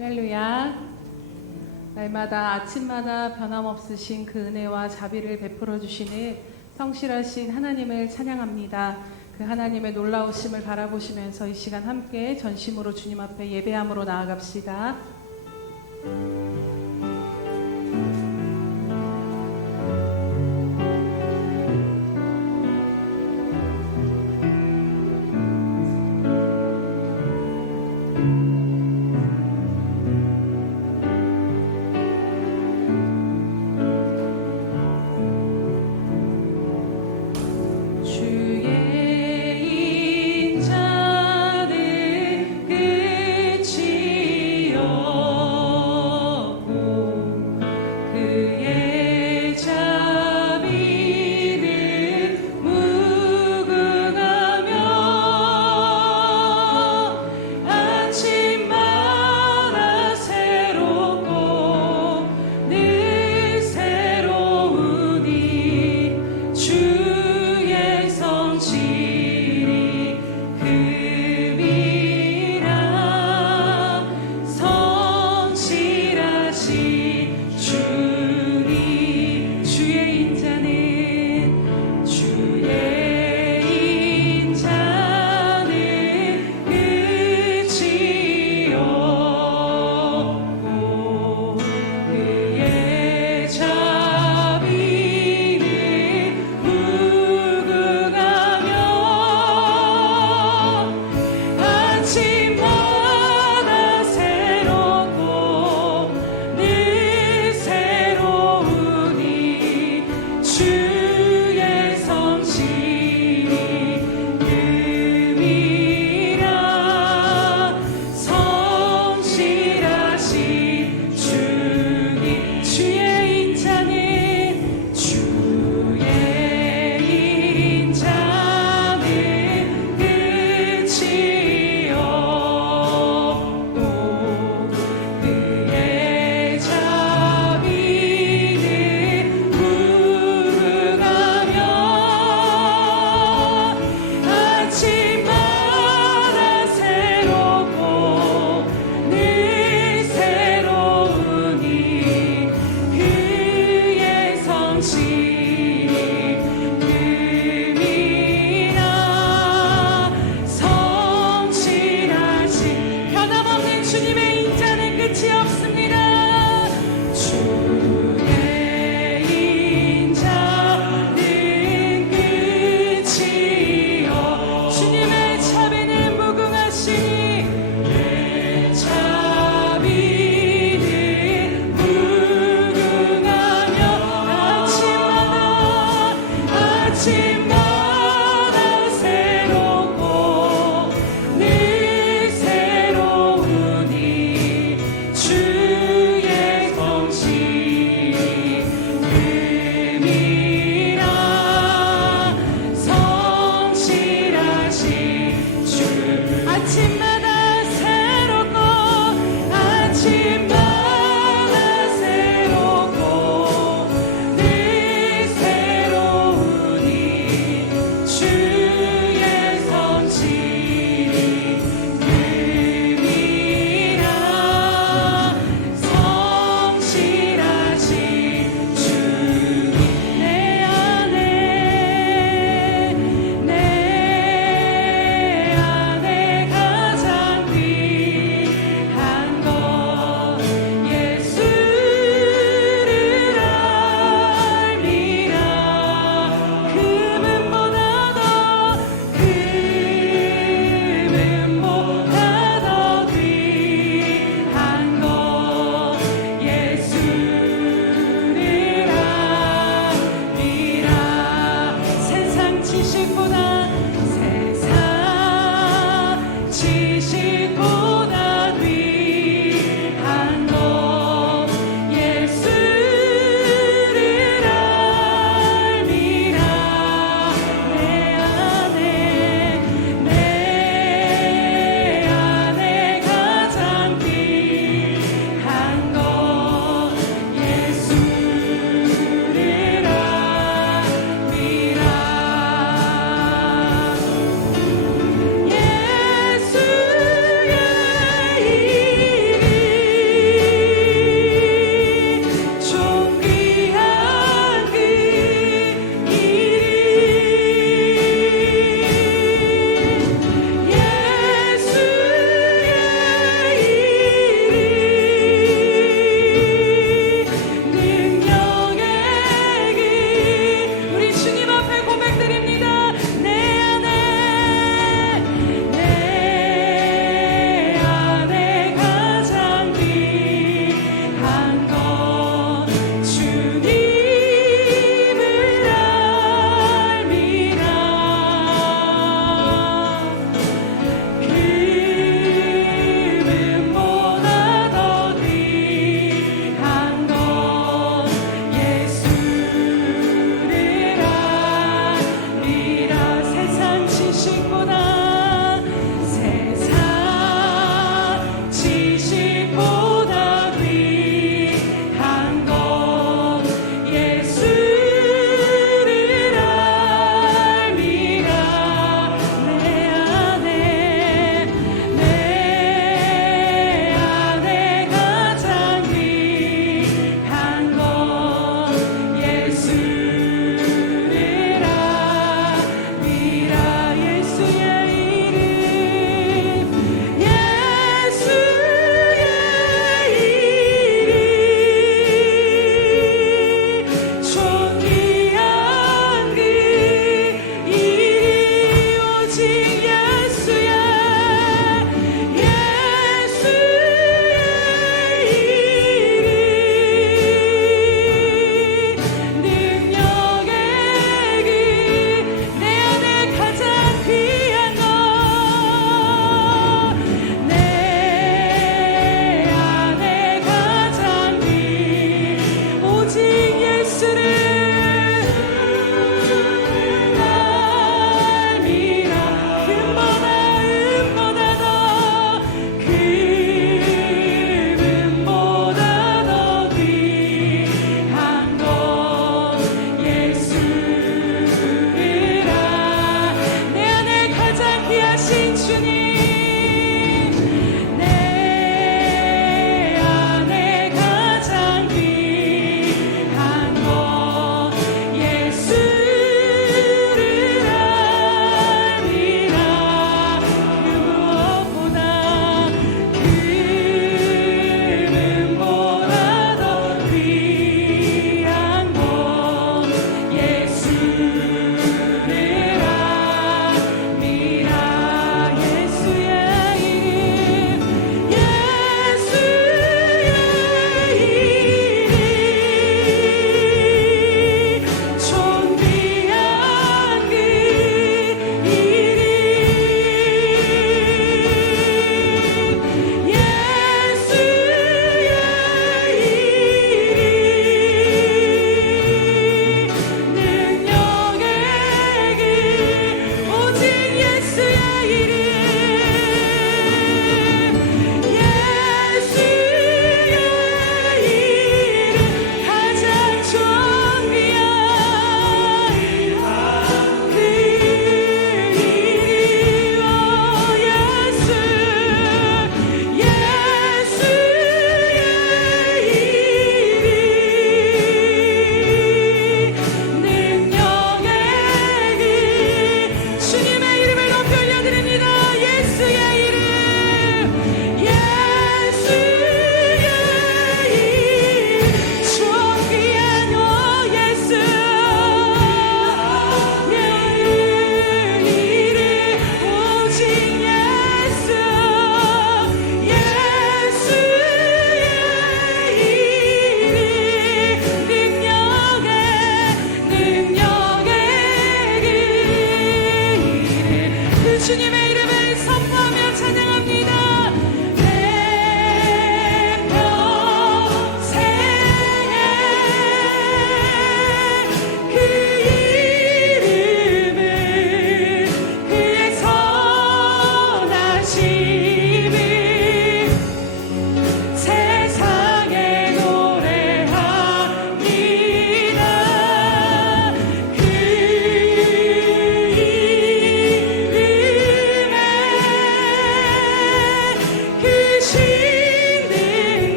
할렐루야. 날마다 아침마다 변함없으신 그 은혜와 자비를 베풀어 주시는 성실하신 하나님을 찬양합니다. 그 하나님의 놀라우심을 바라보시면서 이 시간 함께 전심으로 주님 앞에 예배함으로 나아갑시다. 가자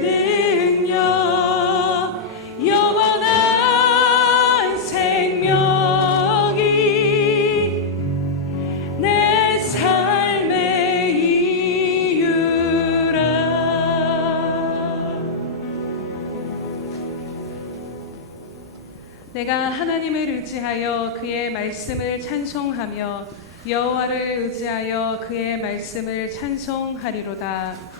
능력 영원한 생명이 내 삶의 이유라. 내가 하나님을 의지하여 그의 말씀을 찬송하며 여호와를 의지하여 그의 말씀을 찬송하리로다.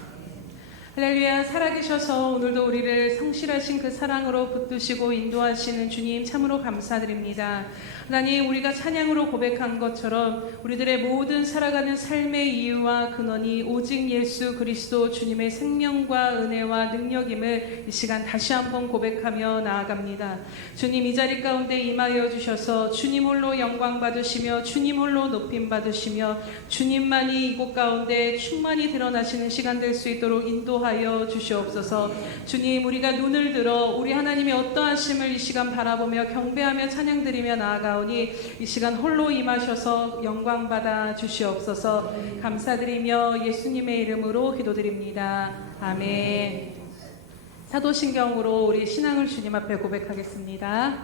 할렐루야. 살아계셔서 오늘도 우리를 성실하신 그 사랑으로 붙드시고 인도하시는 주님 참으로 감사드립니다. 하나님, 우리가 찬양으로 고백한 것처럼 우리들의 모든 살아가는 삶의 이유와 근원이 오직 예수 그리스도 주님의 생명과 은혜와 능력임을 이 시간 다시 한번 고백하며 나아갑니다. 주님, 이 자리 가운데 임하여 주셔서 주님 홀로 영광 받으시며 주님 홀로 높임 받으시며 주님만이 이곳 가운데 충만히 드러나시는 시간 될 수 있도록 인도하여 주시옵소서. 주님, 우리가 눈을 들어 우리 하나님의 어떠하심을 이 시간 바라보며 경배하며 찬양드리며 나아가오니 이 시간 홀로 임하셔서 영광 받아 주시옵소서. 감사드리며 예수님의 이름으로 기도드립니다. 아멘. 사도신경으로 우리 신앙을 주님 앞에 고백하겠습니다.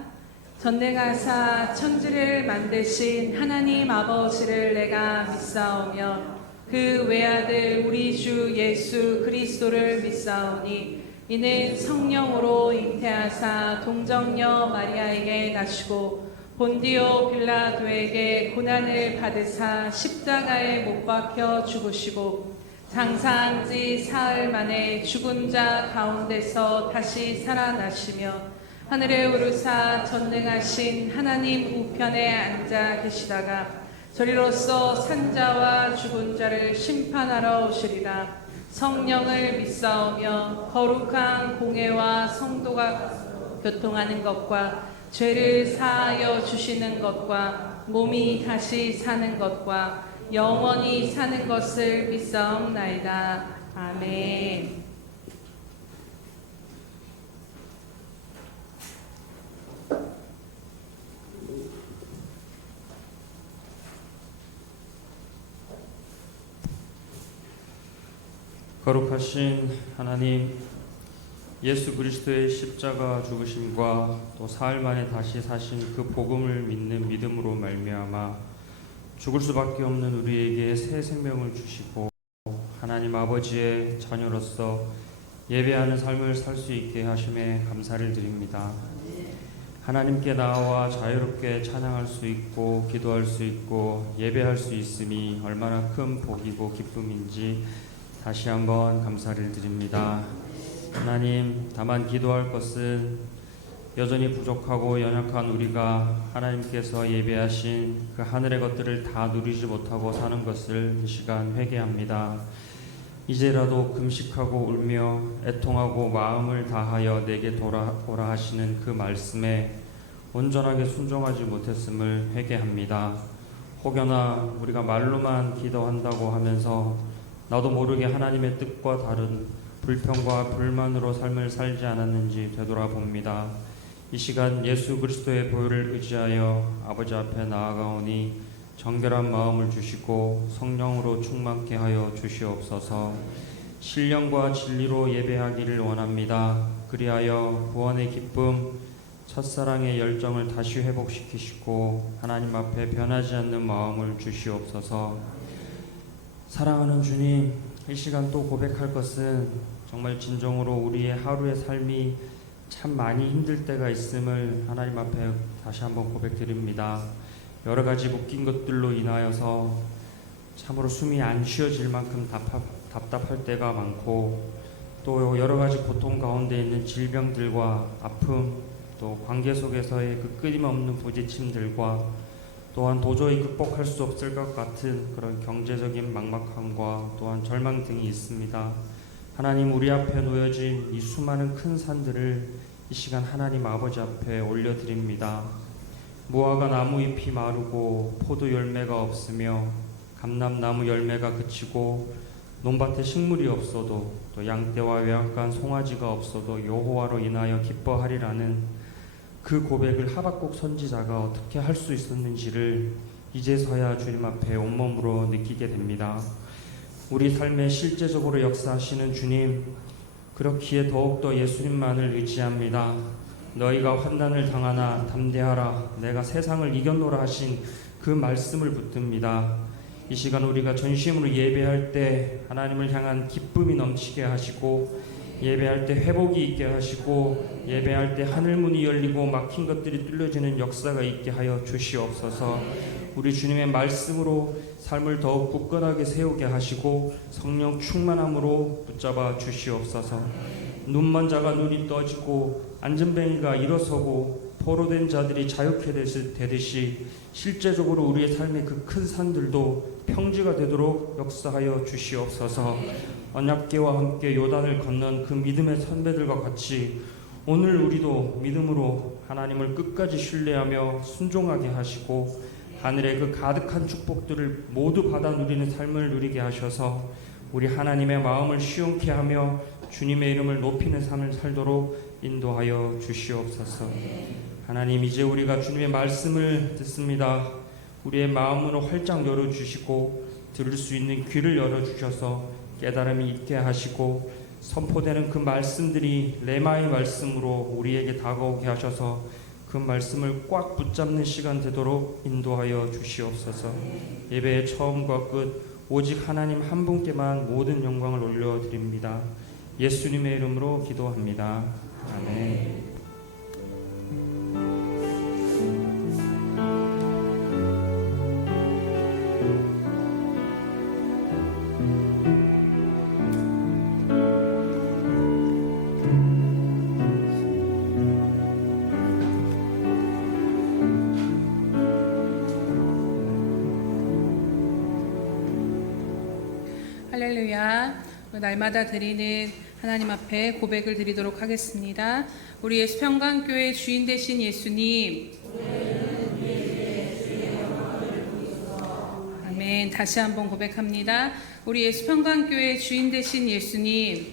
전능하사 천지를 만드신 하나님 아버지를 내가 믿사오며 그 외아들 우리 주 예수 그리스도를 믿사오니 이는 성령으로 잉태하사 동정녀 마리아에게 나시고 본디오 빌라도에게 고난을 받으사 십자가에 못 박혀 죽으시고 장사한 지 사흘 만에 죽은 자 가운데서 다시 살아나시며 하늘에 오르사 전능하신 하나님 우편에 앉아 계시다가 저리로서 산자와 죽은 자를 심판하러 오시리라. 성령을 믿사오며 거룩한 공회와 성도가 교통하는 것과 죄를 사하여 주시는 것과 몸이 다시 사는 것과 영원히 사는 것을 믿사옵나이다. 아멘. 거룩하신 하나님, 예수 그리스도의 십자가 죽으심과 또 사흘 만에 다시 사신 그 복음을 믿는 믿음으로 말미암아 죽을 수밖에 없는 우리에게 새 생명을 주시고 하나님 아버지의 자녀로서 예배하는 삶을 살 수 있게 하심에 감사를 드립니다. 하나님께 나와 자유롭게 찬양할 수 있고 기도할 수 있고 예배할 수 있음이 얼마나 큰 복이고 기쁨인지 다시 한번 감사를 드립니다. 하나님, 다만 기도할 것은 여전히 부족하고 연약한 우리가 하나님께서 예배하신 그 하늘의 것들을 다 누리지 못하고 사는 것을 이 시간 회개합니다. 이제라도 금식하고 울며 애통하고 마음을 다하여 내게 돌아오라 하시는 그 말씀에 온전하게 순종하지 못했음을 회개합니다. 혹여나 우리가 말로만 기도한다고 하면서 나도 모르게 하나님의 뜻과 다른 불평과 불만으로 삶을 살지 않았는지 되돌아봅니다. 이 시간 예수 그리스도의 보혈을 의지하여 아버지 앞에 나아가오니 정결한 마음을 주시고 성령으로 충만케 하여 주시옵소서. 신령과 진리로 예배하기를 원합니다. 그리하여 구원의 기쁨, 첫사랑의 열정을 다시 회복시키시고 하나님 앞에 변하지 않는 마음을 주시옵소서. 사랑하는 주님, 이 시간 또 고백할 것은 정말 진정으로 우리의 하루의 삶이 참 많이 힘들 때가 있음을 하나님 앞에 다시 한번 고백드립니다. 여러 가지 묶인 것들로 인하여서 참으로 숨이 안 쉬어질 만큼 답답할 때가 많고 또 여러 가지 고통 가운데 있는 질병들과 아픔, 또 관계 속에서의 그 끊임없는 부딪힘들과 또한 도저히 극복할 수 없을 것 같은 그런 경제적인 막막함과 또한 절망 등이 있습니다. 하나님, 우리 앞에 놓여진 이 수많은 큰 산들을 이 시간 하나님 아버지 앞에 올려드립니다. 무화과 나무 잎이 마르고 포도 열매가 없으며 감람나무 열매가 그치고 논밭에 식물이 없어도 또 양떼와 외양간 송아지가 없어도 여호와로 인하여 기뻐하리라는 그 고백을 하박국 선지자가 어떻게 할 수 있었는지를 이제서야 주님 앞에 온몸으로 느끼게 됩니다. 우리 삶에 실제적으로 역사하시는 주님, 그렇기에 더욱더 예수님만을 의지합니다. 너희가 환난을 당하나 담대하라, 내가 세상을 이겼노라 하신 그 말씀을 붙듭니다. 이 시간 우리가 전심으로 예배할 때 하나님을 향한 기쁨이 넘치게 하시고, 예배할 때 회복이 있게 하시고, 예배할 때 하늘문이 열리고 막힌 것들이 뚫려지는 역사가 있게 하여 주시옵소서. 우리 주님의 말씀으로 삶을 더욱 굳건하게 세우게 하시고 성령 충만함으로 붙잡아 주시옵소서. 눈먼 자가 눈이 떠지고 앉은뱅이가 일어서고 포로된 자들이 자유케 되듯이 실제적으로 우리의 삶의 그 큰 산들도 평지가 되도록 역사하여 주시옵소서. 언약궤와 함께 요단을 건넌 그 믿음의 선배들과 같이 오늘 우리도 믿음으로 하나님을 끝까지 신뢰하며 순종하게 하시고 하늘의 그 가득한 축복들을 모두 받아 누리는 삶을 누리게 하셔서 우리 하나님의 마음을 시원케 하며 주님의 이름을 높이는 삶을 살도록 인도하여 주시옵소서. 하나님, 이제 우리가 주님의 말씀을 듣습니다. 우리의 마음으로 활짝 열어주시고 들을 수 있는 귀를 열어주셔서 깨달음이 있게 하시고 선포되는 그 말씀들이 레마의 말씀으로 우리에게 다가오게 하셔서 그 말씀을 꽉 붙잡는 시간 되도록 인도하여 주시옵소서. 예배의 처음과 끝 오직 하나님 한 분께만 모든 영광을 올려드립니다. 예수님의 이름으로 기도합니다. 아멘. 할렐루야. 날마다 드리는 하나님 앞에 고백을 드리도록 하겠습니다. 우리 예수평강교회 주인 되신 예수님, 아멘. 다시 한번 고백합니다. 우리 예수평강교회 주인 되신 예수님,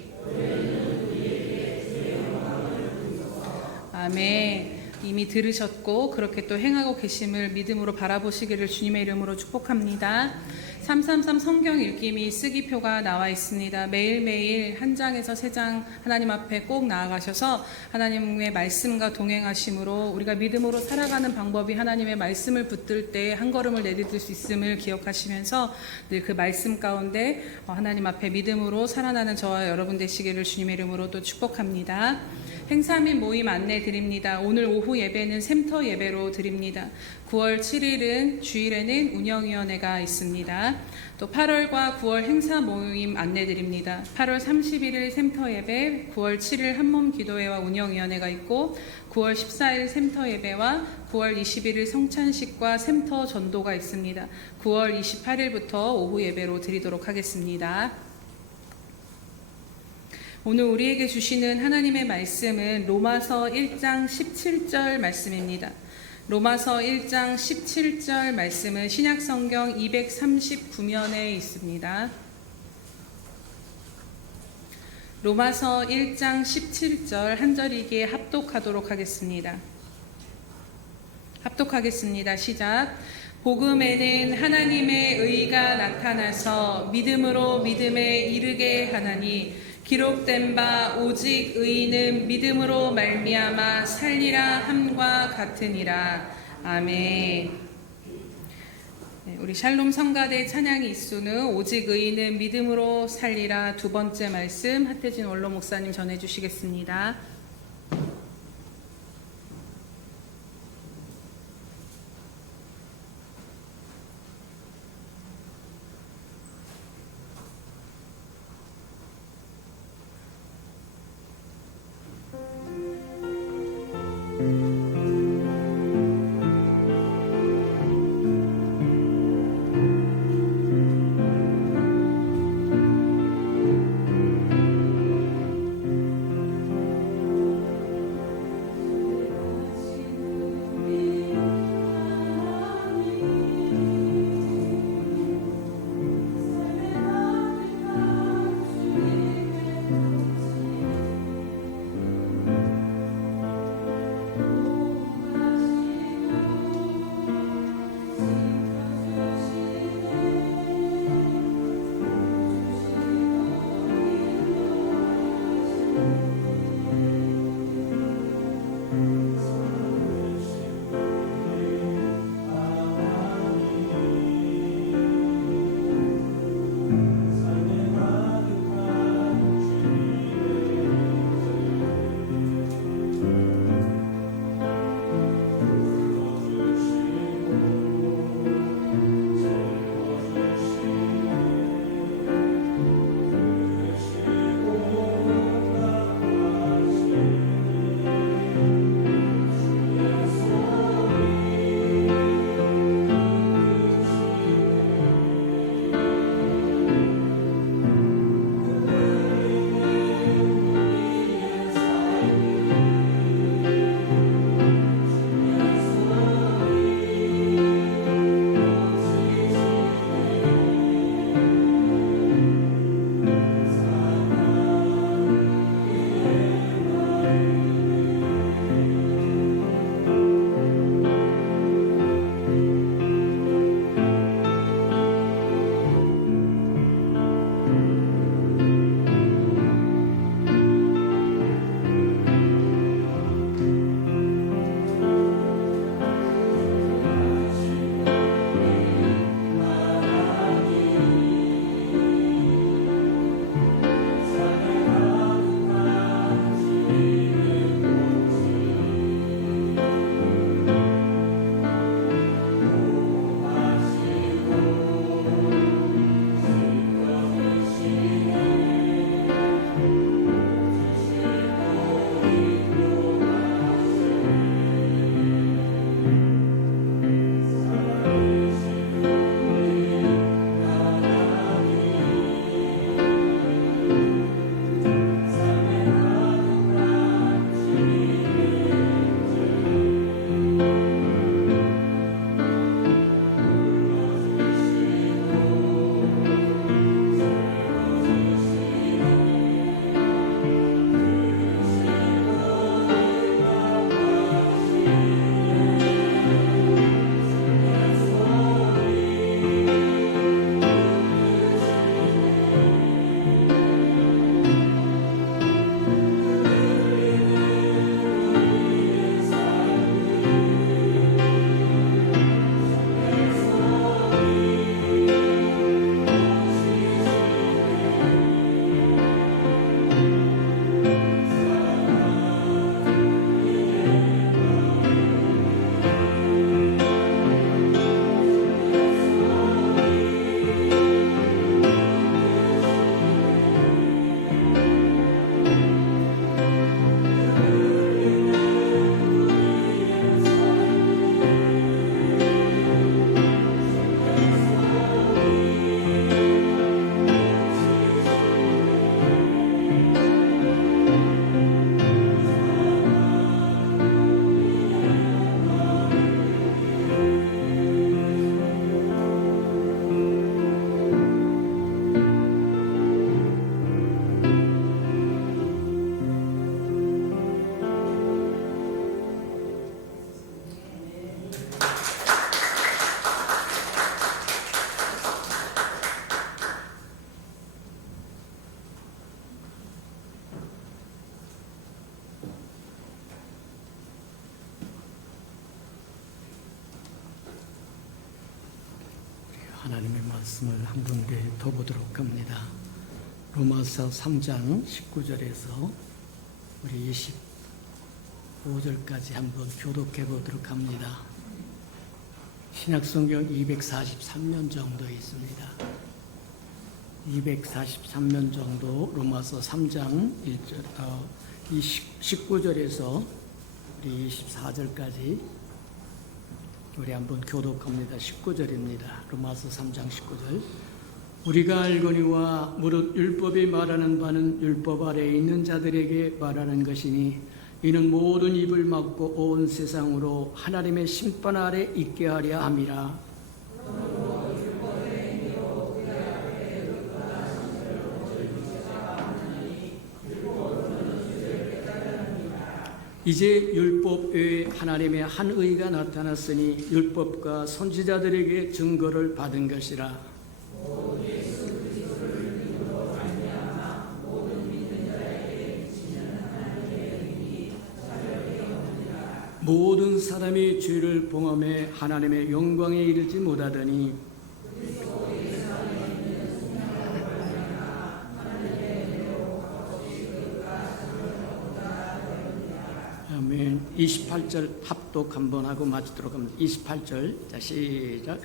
아멘. 이미 들으셨고 그렇게 또 행하고 계심을 믿음으로 바라보시기를 주님의 이름으로 축복합니다. 333 성경 읽기 쓰기표가 나와 있습니다. 매일매일 한 장에서 세 장 하나님 앞에 꼭 나아가셔서 하나님의 말씀과 동행하심으로 우리가 믿음으로 살아가는 방법이 하나님의 말씀을 붙들 때 한 걸음을 내딛을 수 있음을 기억하시면서 늘 그 말씀 가운데 하나님 앞에 믿음으로 살아나는 저와 여러분 되시기를 주님의 이름으로 또 축복합니다. 행사 및 모임 안내 드립니다. 오늘 오후 예배는 샘터 예배로 드립니다. 9월 7일은 주일에는 운영위원회가 있습니다. 또 8월과 9월 행사 모임 안내 드립니다. 8월 31일 샘터 예배, 9월 7일 한몸 기도회와 운영위원회가 있고 9월 14일 샘터 예배와 9월 21일 성찬식과 샘터 전도가 있습니다. 9월 28일부터 오후 예배로 드리도록 하겠습니다. 오늘 우리에게 주시는 하나님의 말씀은 로마서 1장 17절 말씀입니다. 로마서 1장 17절 말씀은 신약성경 239면에 있습니다. 로마서 1장 17절 한 절이기에 합독하도록 하겠습니다. 합독하겠습니다. 시작. 복음에는 하나님의 의가 나타나서 믿음으로 믿음에 이르게 하나니 기록된 바 오직 의인은 믿음으로 말미암아 살리라 함과 같으니라. 아멘. 네, 우리 샬롬 성가대 찬양이 있수는 오직 의인은 믿음으로 살리라. 두 번째 말씀 하태진 원로 목사님 전해주시겠습니다. 말씀을 한 분께 더 보도록 합니다. 로마서 3장 19절에서 우리 25절까지 한번 교독해 보도록 합니다. 신약성경 243면 정도 있습니다. 243면 정도 로마서 3장 19절에서 우리 24절까지 우리 한번 교독합니다. 19절입니다. 로마서 3장 19절. 우리가 알거니와 무릇 율법이 말하는 바는 율법 아래에 있는 자들에게 말하는 것이니 이는 모든 입을 막고 온 세상으로 하나님의 심판 아래 있게 하려 함이라. 이제 율법 외에 하나님의 한 의가 나타났으니 율법과 선지자들에게 증거를 받은 것이라. 모든 사람이 죄를 범함해 하나님의 영광에 이르지 못하더니 아멘. 28절 합독 한번 하고 마치도록 합니다. 28절 자 시작.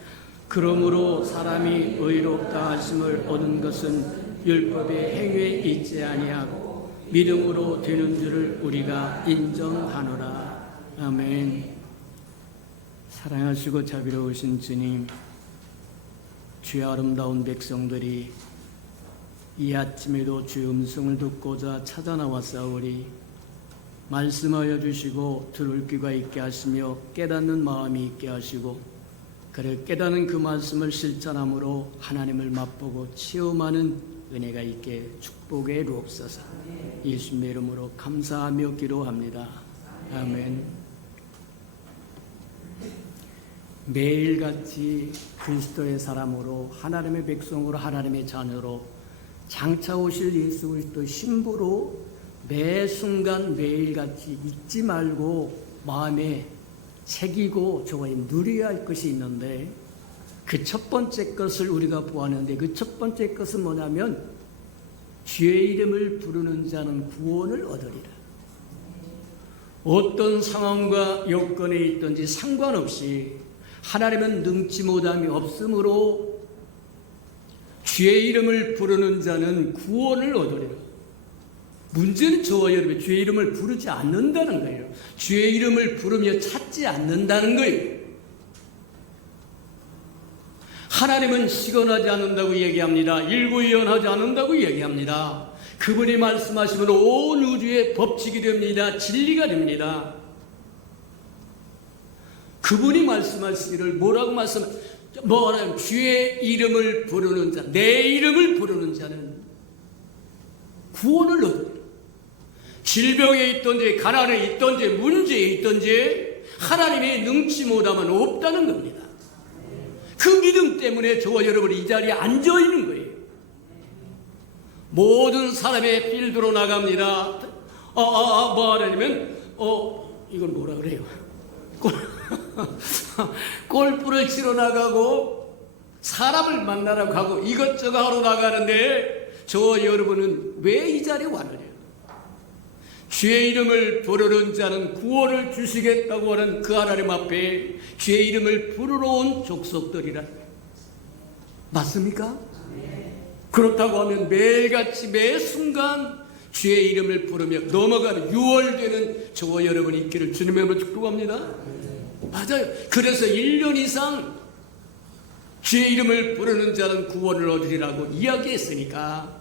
그러므로 사람이 의롭다 하심을 얻은 것은 율법의 행위에 있지 아니하고 믿음으로 되는 줄을 우리가 인정하노라. 아멘. 사랑하시고 자비로우신 주님, 주의 아름다운 백성들이 이 아침에도 주의 음성을 듣고자 찾아 나왔사오니 말씀하여 주시고 들을 귀가 있게 하시며 깨닫는 마음이 있게 하시고 그를 깨닫는 그 말씀을 실천함으로 하나님을 맛보고 체험하는 은혜가 있게 축복해 주옵소서. 예수님의 이름으로 감사하며 기도합니다. 아멘. 매일같이 그리스도의 사람으로 하나님의 백성으로 하나님의 자녀로 장차 오실 예수 그리스도의 신부로 매 순간 매일같이 잊지 말고 마음에 새기고 저와 누려야 할 것이 있는데 그 첫 번째 것을 우리가 보았는데 그 첫 번째 것은 뭐냐면 주의 이름을 부르는 자는 구원을 얻으리라. 어떤 상황과 여건에 있든지 상관없이 하나님은 능치 못함이 없으므로 주의 이름을 부르는 자는 구원을 얻으리라. 문제는 저와 여러분이 주의 이름을 부르지 않는다는 거예요. 주의 이름을 부르며 찾지 않는다는 거예요. 하나님은 시건하지 않는다고 얘기합니다. 일구이연하지 않는다고 얘기합니다. 그분이 말씀하시면 온 우주의 법칙이 됩니다. 진리가 됩니다. 그분이 말씀하시기를 뭐라고 뭐라면 주의 이름을 부르는 자, 내 이름을 부르는 자는 구원을 얻으리라. 질병에 있든지 가난에 있든지 문제에 있든지 하나님이 능치 못하면 없다는 겁니다. 그 믿음 때문에 저와 여러분이 이 자리에 앉아 있는 거예요. 모든 사람의 필드로 나갑니다. 뭐하냐면 이걸 뭐라 그래요? 골프를 치러 나가고 사람을 만나러 가고 이것저것 하러 나가는데 저와 여러분은 왜 이 자리에 왔느냐? 주의 이름을 부르는 자는 구원을 주시겠다고 하는 그 하나님 앞에 주의 이름을 부르러 온 족속들이라. 맞습니까? 그렇다고 하면 매일같이 매 순간 주의 이름을 부르며 넘어가는 유월되는 저와 여러분이 있기를 주님의 이름으로 축복합니다. 맞아요. 그래서 1년 이상 주의 이름을 부르는 자는 구원을 얻으리라고 이야기했으니까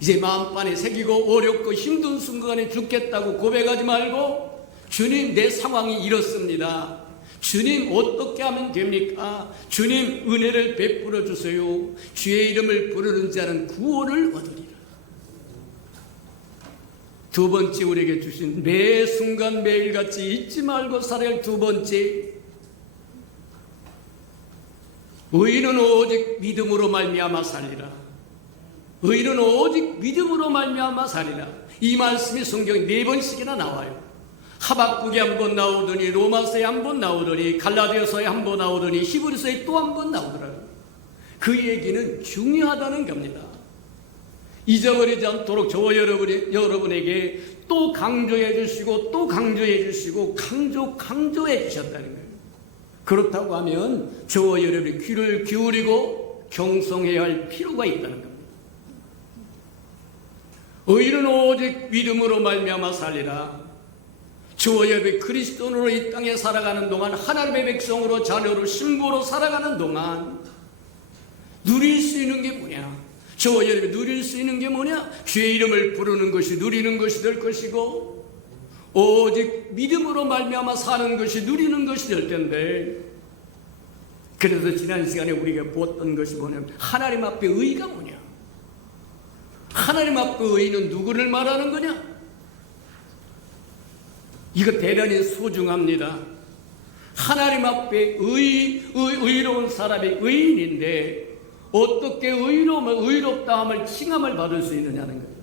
이제 마음판에 새기고 어렵고 힘든 순간에 죽겠다고 고백하지 말고 주님 내 상황이 이렇습니다. 주님 어떻게 하면 됩니까? 주님 은혜를 베풀어 주세요. 주의 이름을 부르는 자는 구원을 얻으리라. 두 번째 우리에게 주신 매 순간 매일같이 잊지 말고 살아야 할 두 번째, 의인은 오직 믿음으로 말미암아 살리라. 의인은 오직 믿음으로 말미암아 살리라. 이 말씀이 성경에 4번씩이나 나와요. 하박국에 한 번 나오더니 로마서에 한 번 나오더니 갈라디아서에 한 번 나오더니 히브리서에 또 한 번 나오더라고요. 그 얘기는 중요하다는 겁니다. 잊어버리지 않도록 저와 여러분에게 또 강조해 주시고 또 강조해 주시고 강조해 주셨다는 거예요. 그렇다고 하면 저와 여러분이 귀를 기울이고 경성해야 할 필요가 있다는 겁니다. 의인은 오직 믿음으로 말미암아 살리라. 저와 여러분이 그리스도인으로 이 땅에 살아가는 동안, 하나님의 백성으로 자녀로 신부로 살아가는 동안 누릴 수 있는 게 뭐냐? 저와 여러분이 누릴 수 있는 게 뭐냐? 주의 이름을 부르는 것이 누리는 것이 될 것이고, 오직 믿음으로 말미암아 사는 것이 누리는 것이 될 텐데, 그래서 지난 시간에 우리가 보았던 것이 뭐냐면 하나님 앞에 의가 뭐냐? 하나님 앞에 의는 누구를 말하는 거냐? 이거 대단히 소중합니다. 하나님 앞에 의로운 사람이 의인인데 어떻게 의롭다 함을 칭함을 받을 수 있느냐는 거예요.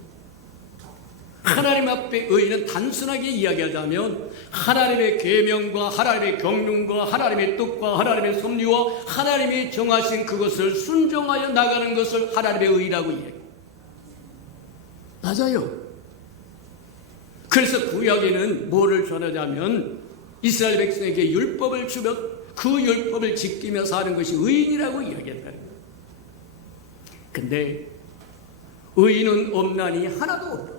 하나님 앞에 의인은 단순하게 이야기하자면 하나님의 계명과 하나님의 경륜과 하나님의 뜻과 하나님의 섭리와 하나님이 정하신 그것을 순종하여 나가는 것을 하나님의 의라고 이야기해요. 맞아요. 그래서 구약에는 뭐를 전하자면 이스라엘 백성에게 율법을 주며 그 율법을 지키며 사는 것이 의인이라고 이야기했다는 거예요. 근데 의인은 없나니 하나도 없다.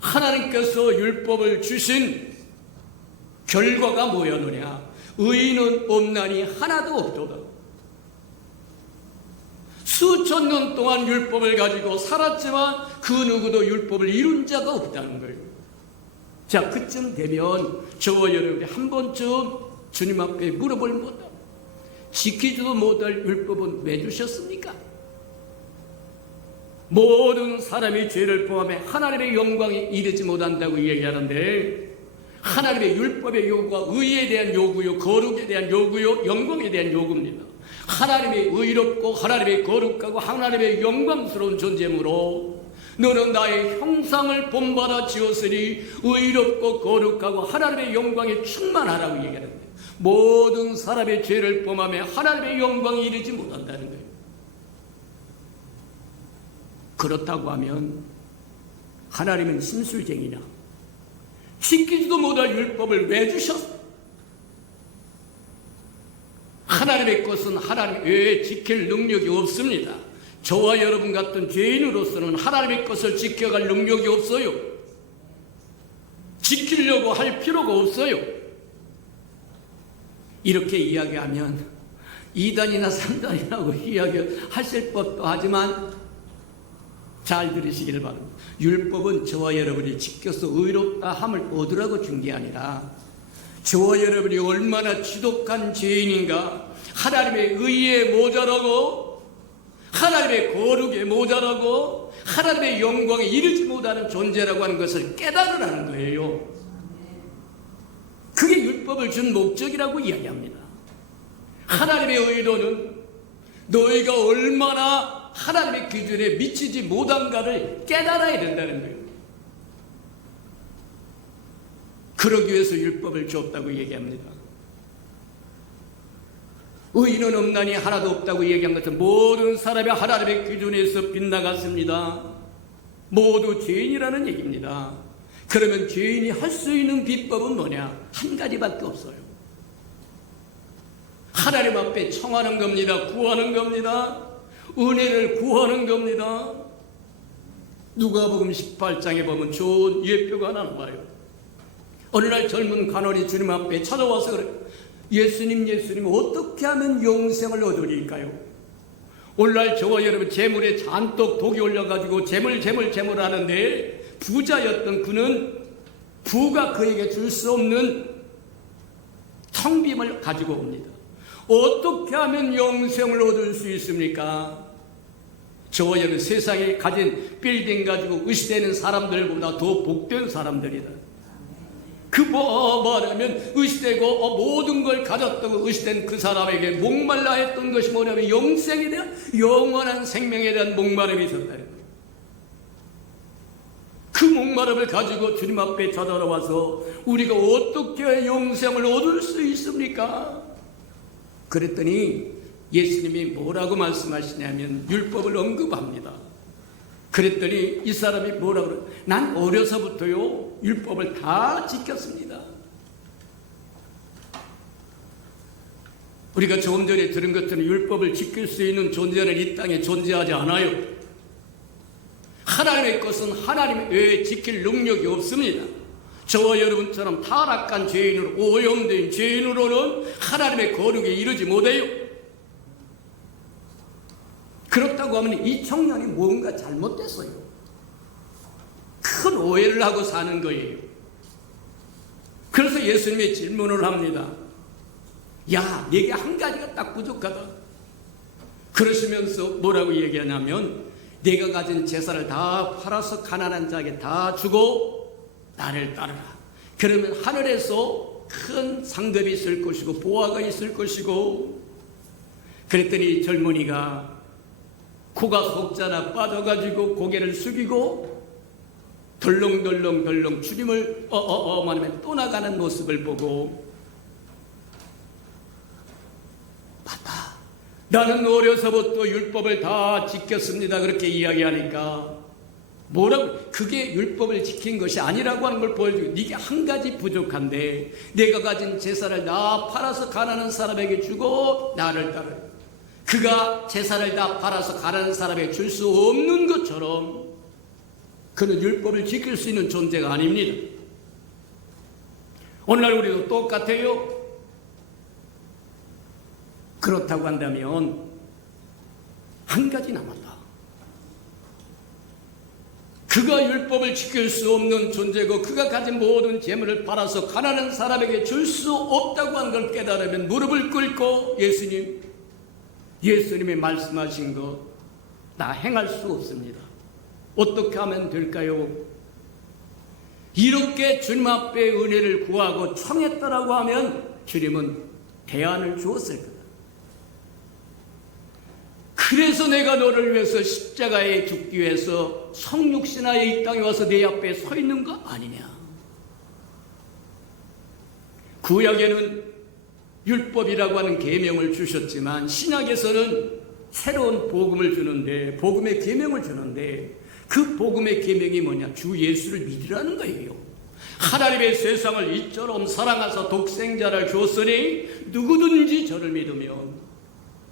하나님께서 율법을 주신 결과가 뭐였느냐? 의인은 없나니 하나도 없도다. 수천 년 동안 율법을 가지고 살았지만 그 누구도 율법을 이룬 자가 없다는 거예요. 자, 그쯤 되면 저와 여러분이 한 번쯤 주님 앞에 물어볼 못다. 지키지도 못할 율법은 왜 주셨습니까? 모든 사람이 죄를 포함해 하나님의 영광에 이르지 못한다고 얘기하는데, 하나님의 율법의 요구가 의에 대한 요구요, 거룩에 대한 요구요, 영광에 대한 요구입니다. 하나님의 의롭고 하나님의 거룩하고 하나님의 영광스러운 존재이므로 너는 나의 형상을 본받아 지었으니 의롭고 거룩하고 하나님의 영광에 충만하라고 얘기하는데, 모든 사람의 죄를 범하며 하나님의 영광에 이르지 못한다는 거예요. 그렇다고 하면 하나님은 심술쟁이냐? 지키지도 못할 율법을 왜 주셨어? 하나님의 것은 하나님 외에 지킬 능력이 없습니다. 저와 여러분 같은 죄인으로서는 하나님의 것을 지켜갈 능력이 없어요. 지키려고 할 필요가 없어요. 이렇게 이야기하면 2단이나 3단이라고 이야기하실 법도 하지만 잘 들으시길 바랍니다. 율법은 저와 여러분이 지켜서 의롭다 함을 얻으라고 준 게 아니라 저와 여러분이 얼마나 지독한 죄인인가, 하나님의 의에 모자라고 하나님의 거룩에 모자라고 하나님의 영광에 이르지 못하는 존재라고 하는 것을 깨달으라는 거예요. 그게 율법을 준 목적이라고 이야기합니다. 하나님의 의도는 너희가 얼마나 하나님의 기준에 미치지 못한가를 깨달아야 된다는 거예요. 그러기 위해서 율법을 줬다고 얘기합니다. 의인은 없나니 하나도 없다고 얘기한 것은 모든 사람이 하나님의 기준에서 빗나갔습니다. 모두 죄인이라는 얘기입니다. 그러면 죄인이 할 수 있는 비법은 뭐냐? 한 가지밖에 없어요. 하나님 앞에 청하는 겁니다. 구하는 겁니다. 은혜를 구하는 겁니다. 누가복음 18장에 보면 좋은 예표가 하나 나와요. 어느 날 젊은 간원이 주님 앞에 찾아와서 그래, 예수님 어떻게 하면 영생을 얻으릴까요? 오늘날 저와 여러분 재물에 잔뜩 독이 올려가지고 재물 하는데 부자였던 그는 부가 그에게 줄 수 없는 텅빔을 가지고 옵니다. 어떻게 하면 영생을 얻을 수 있습니까? 저와 여러분 세상에 가진 빌딩 가지고 의시되는 사람들보다 더 복된 사람들이다. 말하면 의시되고 모든 걸 가졌다고 의시된 그 사람에게 목말라 했던 것이 뭐냐면 영생에 대한, 영원한 생명에 대한 목마름이 있었다. 그 목마름을 가지고 주님 앞에 찾아와서 우리가 어떻게 영생을 얻을 수 있습니까? 그랬더니 예수님이 뭐라고 말씀하시냐면 율법을 언급합니다. 그랬더니 이 사람이 뭐라고 그래요? 난 어려서부터요 율법을 다 지켰습니다. 우리가 조금 전에 들은 것처럼 율법을 지킬 수 있는 존재는 이 땅에 존재하지 않아요. 하나님의 것은 하나님 외에 지킬 능력이 없습니다. 저와 여러분처럼 타락한 죄인으로 오염된 죄인으로는 하나님의 거룩에 이르지 못해요. 그렇다고 하면 이 청년이 뭔가 잘못됐어요. 큰 오해를 하고 사는 거예요. 그래서 예수님이 질문을 합니다. 야, 네게 한 가지가 딱 부족하다. 그러시면서 뭐라고 얘기하냐면 네가 가진 재산을 다 팔아서 가난한 자에게 다 주고 나를 따르라. 그러면 하늘에서 큰 상급이 있을 것이고 보화가 있을 것이고. 그랬더니 젊은이가 코가 속자나 빠져가지고 고개를 숙이고 덜렁덜렁 주님을 말하면 떠나가는 모습을 보고 맞다. 나는 어려서부터 율법을 다 지켰습니다. 그렇게 이야기하니까 뭐라고? 그게 율법을 지킨 것이 아니라고 하는 걸 보여주고 네게 한 가지 부족한데 내가 가진 재산을 다 팔아서 가난한 사람에게 주고 나를 따르라. 그가 재산을 다 팔아서 가난한 사람에게 줄 수 없는 것처럼 그는 율법을 지킬 수 있는 존재가 아닙니다. 오늘날 우리도 똑같아요. 그렇다고 한다면 한 가지 남았다. 그가 율법을 지킬 수 없는 존재고 그가 가진 모든 재물을 팔아서 가난한 사람에게 줄 수 없다고 하는 걸 깨달으면 무릎을 꿇고 예수님이 말씀하신 거 나 행할 수 없습니다. 어떻게 하면 될까요? 이렇게 주님 앞에 은혜를 구하고 청했다라고 하면 주님은 대안을 주었을 거다. 그래서 내가 너를 위해서 십자가에 죽기 위해서 성육신하에 이 땅에 와서 내 앞에 서 있는 거 아니냐. 구약에는 율법이라고 하는 계명을 주셨지만 신약에서는 새로운 복음을 주는데 복음의 계명을 주는데 그 복음의 계명이 뭐냐? 주 예수를 믿으라는 거예요. 하나님의 세상을 이처럼 사랑하사 독생자를 주었으니 누구든지 저를 믿으면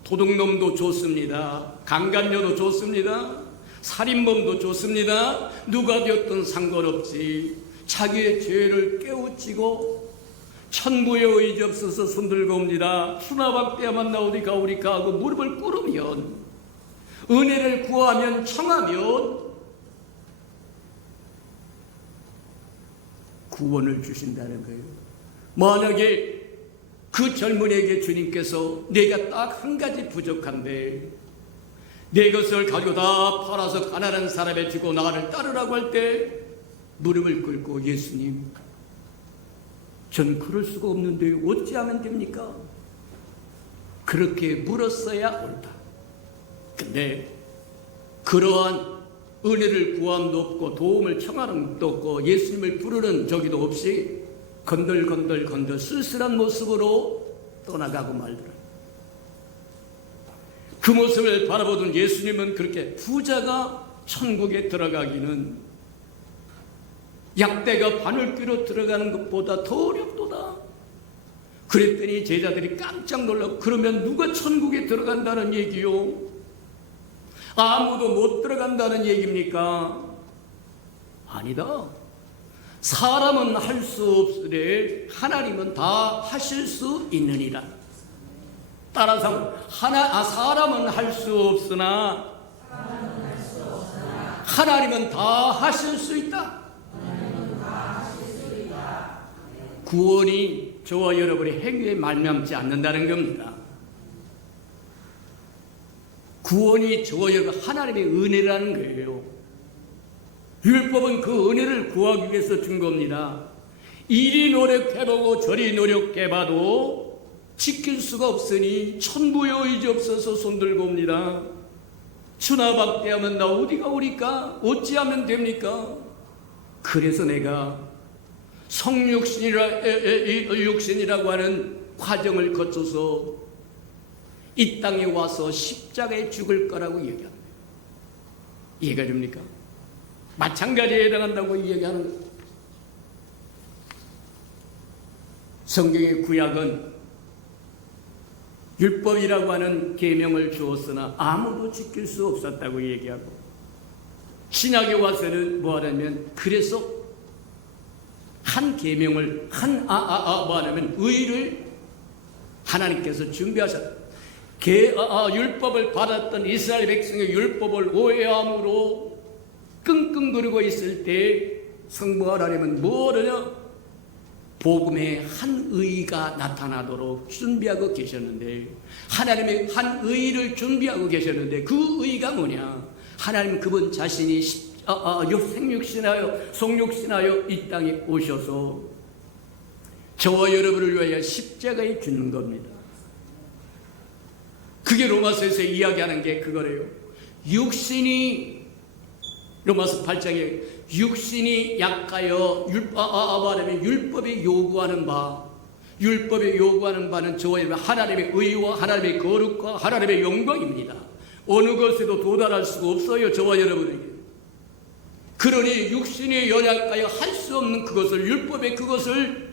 도둑놈도 좋습니다. 강간녀도 좋습니다. 살인범도 좋습니다. 누가 되었든 상관없지. 자기의 죄를 깨우치고 천부에 의지 없어서 손들고 옵니다. 수나박대야만 나오리까 오리까 하고 무릎을 꿇으면 은혜를 구하면 청하면 구원을 주신다는 거예요. 만약에 그 젊은이에게 주님께서 내가 딱 한 가지 부족한데 내 것을 가지고 다 팔아서 가난한 사람에 주고 나를 따르라고 할 때 무릎을 꿇고 예수님 전 그럴 수가 없는데 어찌하면 됩니까? 그렇게 물었어야 옳다. 근데 그러한 은혜를 구함도 없고 도움을 청하는 것도 없고 예수님을 부르는 저기도 없이 건들 쓸쓸한 모습으로 떠나가고 말더라. 그 모습을 바라보던 예수님은 그렇게 부자가 천국에 들어가기는 약대가 바늘귀로 들어가는 것보다 더 어렵도다. 그랬더니 제자들이 깜짝 놀라고 그러면 누가 천국에 들어간다는 얘기요? 아무도 못 들어간다는 얘기입니까? 아니다. 사람은 할 수 없으되 하나님은 다 하실 수 있느니라. 따라서 사람은 할 수 없으나 하나님은 다 하실 수 있다. 구원이 저와 여러분의 행위에 말미암지 않는다는 겁니다. 구원이 저와 여러분 하나님의 은혜라는 거예요. 율법은 그 은혜를 구하기 위해서 준 겁니다. 이리 노력해보고 저리 노력해봐도 지킬 수가 없으니 천부의 의지 없어서 손들고 옵니다. 추나박대하면 나 어디가 오리까? 어찌하면 됩니까? 그래서 내가 성육신이라고 하는 과정을 거쳐서 이 땅에 와서 십자가에 죽을 거라고 얘기합니다. 이해가 됩니까? 마찬가지에 해당한다고 얘기하는 거예요. 성경의 구약은 율법이라고 하는 계명을 주었으나 아무도 지킬 수 없었다고 얘기하고, 신약에 와서는 뭐하냐면 그래서 한 계명을 뭐하냐면 의를 하나님께서 준비하셨다. 율법을 받았던 이스라엘 백성의 율법을 오해함으로 끙끙거리고 있을 때 성부 하나님은 뭐하냐? 복음의 한 의가 나타나도록 준비하고 계셨는데, 하나님의 한 의를 준비하고 계셨는데 그 의가 뭐냐? 하나님 그분 자신이 생육신하여 속육신하여 이 땅에 오셔서 저와 여러분을 위하여 십자가에 죽는 겁니다. 그게 로마서에서 이야기하는 게 그거래요. 육신이, 로마서 8장에 육신이 약하여 말하면 율법이 요구하는 바는 저와 여러분 하나님의 의와 하나님의 거룩과 하나님의 영광입니다. 어느 것에도 도달할 수가 없어요, 저와 여러분에게. 그러니 육신이 연약하여 할 수 없는 그것을, 율법의 그것을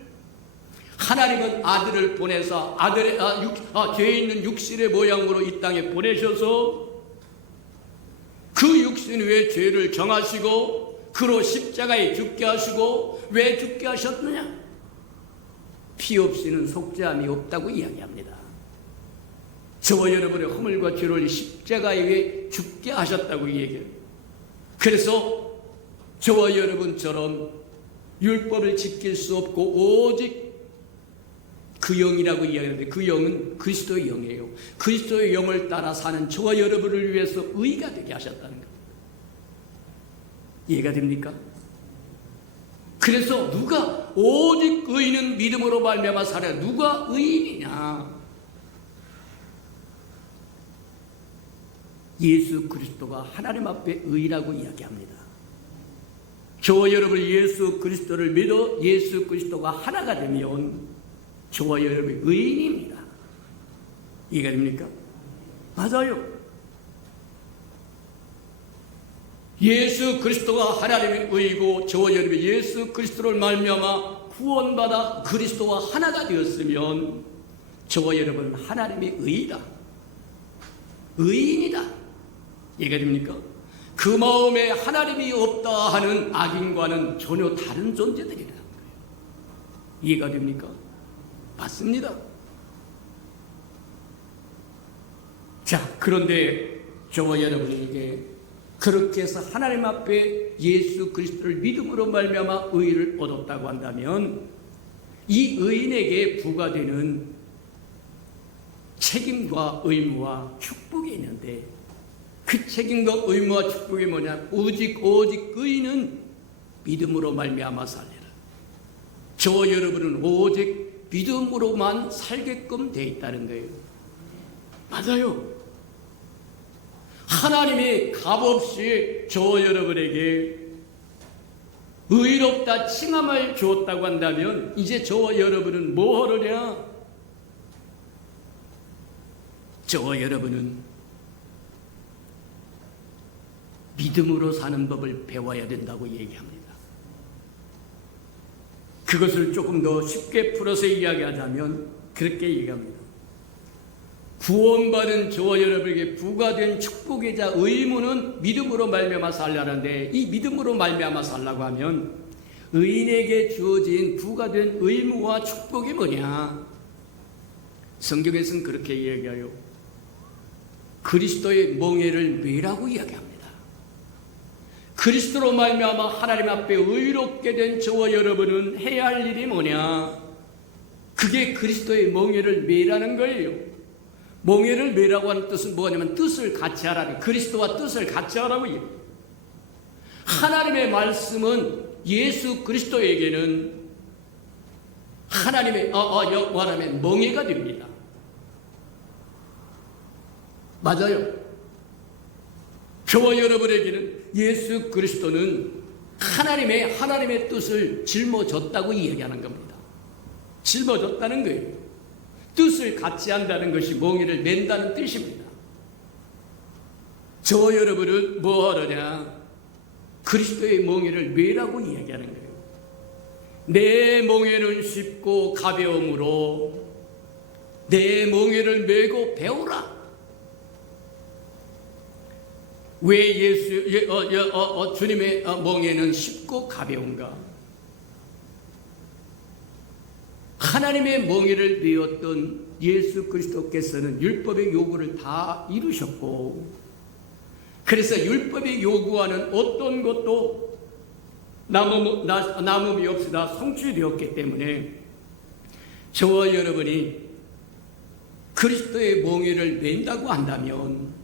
하나님은 아들을 보내서 죄 있는 육신의 모양으로 이 땅에 보내셔서 그 육신 위에 죄를 정하시고 그로 십자가에 죽게 하시고, 왜 죽게 하셨느냐? 피 없이는 속죄함이 없다고 이야기합니다. 저와 여러분의 허물과 죄를 십자가에 죽게 하셨다고 얘기해요. 그래서 저와 여러분처럼 율법을 지킬 수 없고 오직 그 영이라고 이야기하는데, 그 영은 그리스도의 영이에요. 그리스도의 영을 따라 사는 저와 여러분을 위해서 의가 되게 하셨다는 겁니다. 이해가 됩니까? 그래서 누가 오직 의인은 믿음으로 말미암아 살아야, 누가 의인이냐? 예수 그리스도가 하나님 앞에 의라고 이야기합니다. 저와 여러분 예수 그리스도를 믿어 예수 그리스도가 하나가 되면 저와 여러분이 의인입니다. 이해가 됩니까? 맞아요. 예수 그리스도가 하나님의 의이고 저와 여러분이 예수 그리스도를 말미암아 구원받아 그리스도와 하나가 되었으면 저와 여러분은 하나님의 의이다. 의인이다. 이해가 됩니까? 그 마음에 하나님이 없다 하는 악인과는 전혀 다른 존재들이라는 거예요. 이해가 됩니까? 맞습니다. 자, 그런데 저와 여러분에게 그렇게 해서 하나님 앞에 예수 그리스도를 믿음으로 말미암아 의를 얻었다고 한다면 이 의인에게 부과되는 책임과 의무와 축복이 있는데, 그 책임과 의무와 축복이 뭐냐? 오직 의인은 믿음으로 말미암아 살리라. 저와 여러분은 오직 믿음으로만 살게끔 되어 있다는 거예요. 맞아요. 하나님이 값없이 저와 여러분에게 의롭다 칭함을 주었다고 한다면 이제 저와 여러분은 뭐 하느냐? 저와 여러분은 믿음으로 사는 법을 배워야 된다고 얘기합니다. 그것을 조금 더 쉽게 풀어서 이야기하자면 그렇게 얘기합니다. 구원받은 저와 여러분에게 부과된 축복이자 의무는 믿음으로 말미암아 살라는데, 이 믿음으로 말미암아 살라고 하면 의인에게 주어진 부과된 의무와 축복이 뭐냐? 성경에서는 그렇게 이야기해요. 그리스도의 멍에를 매라고 이야기합니다. 그리스도로 말미암아 하나님 앞에 의롭게 된 저와 여러분은 해야 할 일이 뭐냐? 그게 그리스도의 멍에를 매라는 거예요. 멍에를 매라고 하는 뜻은 뭐냐면 뜻을 같이 하라는, 그리스도와 뜻을 같이 하라고 해요. 하나님의 말씀은 예수 그리스도에게는 하나님의 말하면 멍에가 됩니다. 맞아요. 저와 여러분에게는 예수 그리스도는 하나님의 뜻을 짊어졌다고 이야기하는 겁니다. 짊어졌다는 거예요. 뜻을 같이 한다는 것이 멍에를 맨다는 뜻입니다. 저 여러분은 뭐 하느냐? 그리스도의 멍에를 매라고 이야기하는 거예요. 내 멍에는 쉽고 가벼움으로 내 멍에를 메고 배우라. 왜 주님의 멍에는 쉽고 가벼운가? 하나님의 멍에를 메었던 예수 그리스도께서는 율법의 요구를 다 이루셨고, 그래서 율법이 요구하는 어떤 것도 남음이 없이 다 성취되었기 때문에 저와 여러분이 그리스도의 멍에를 맨다고 한다면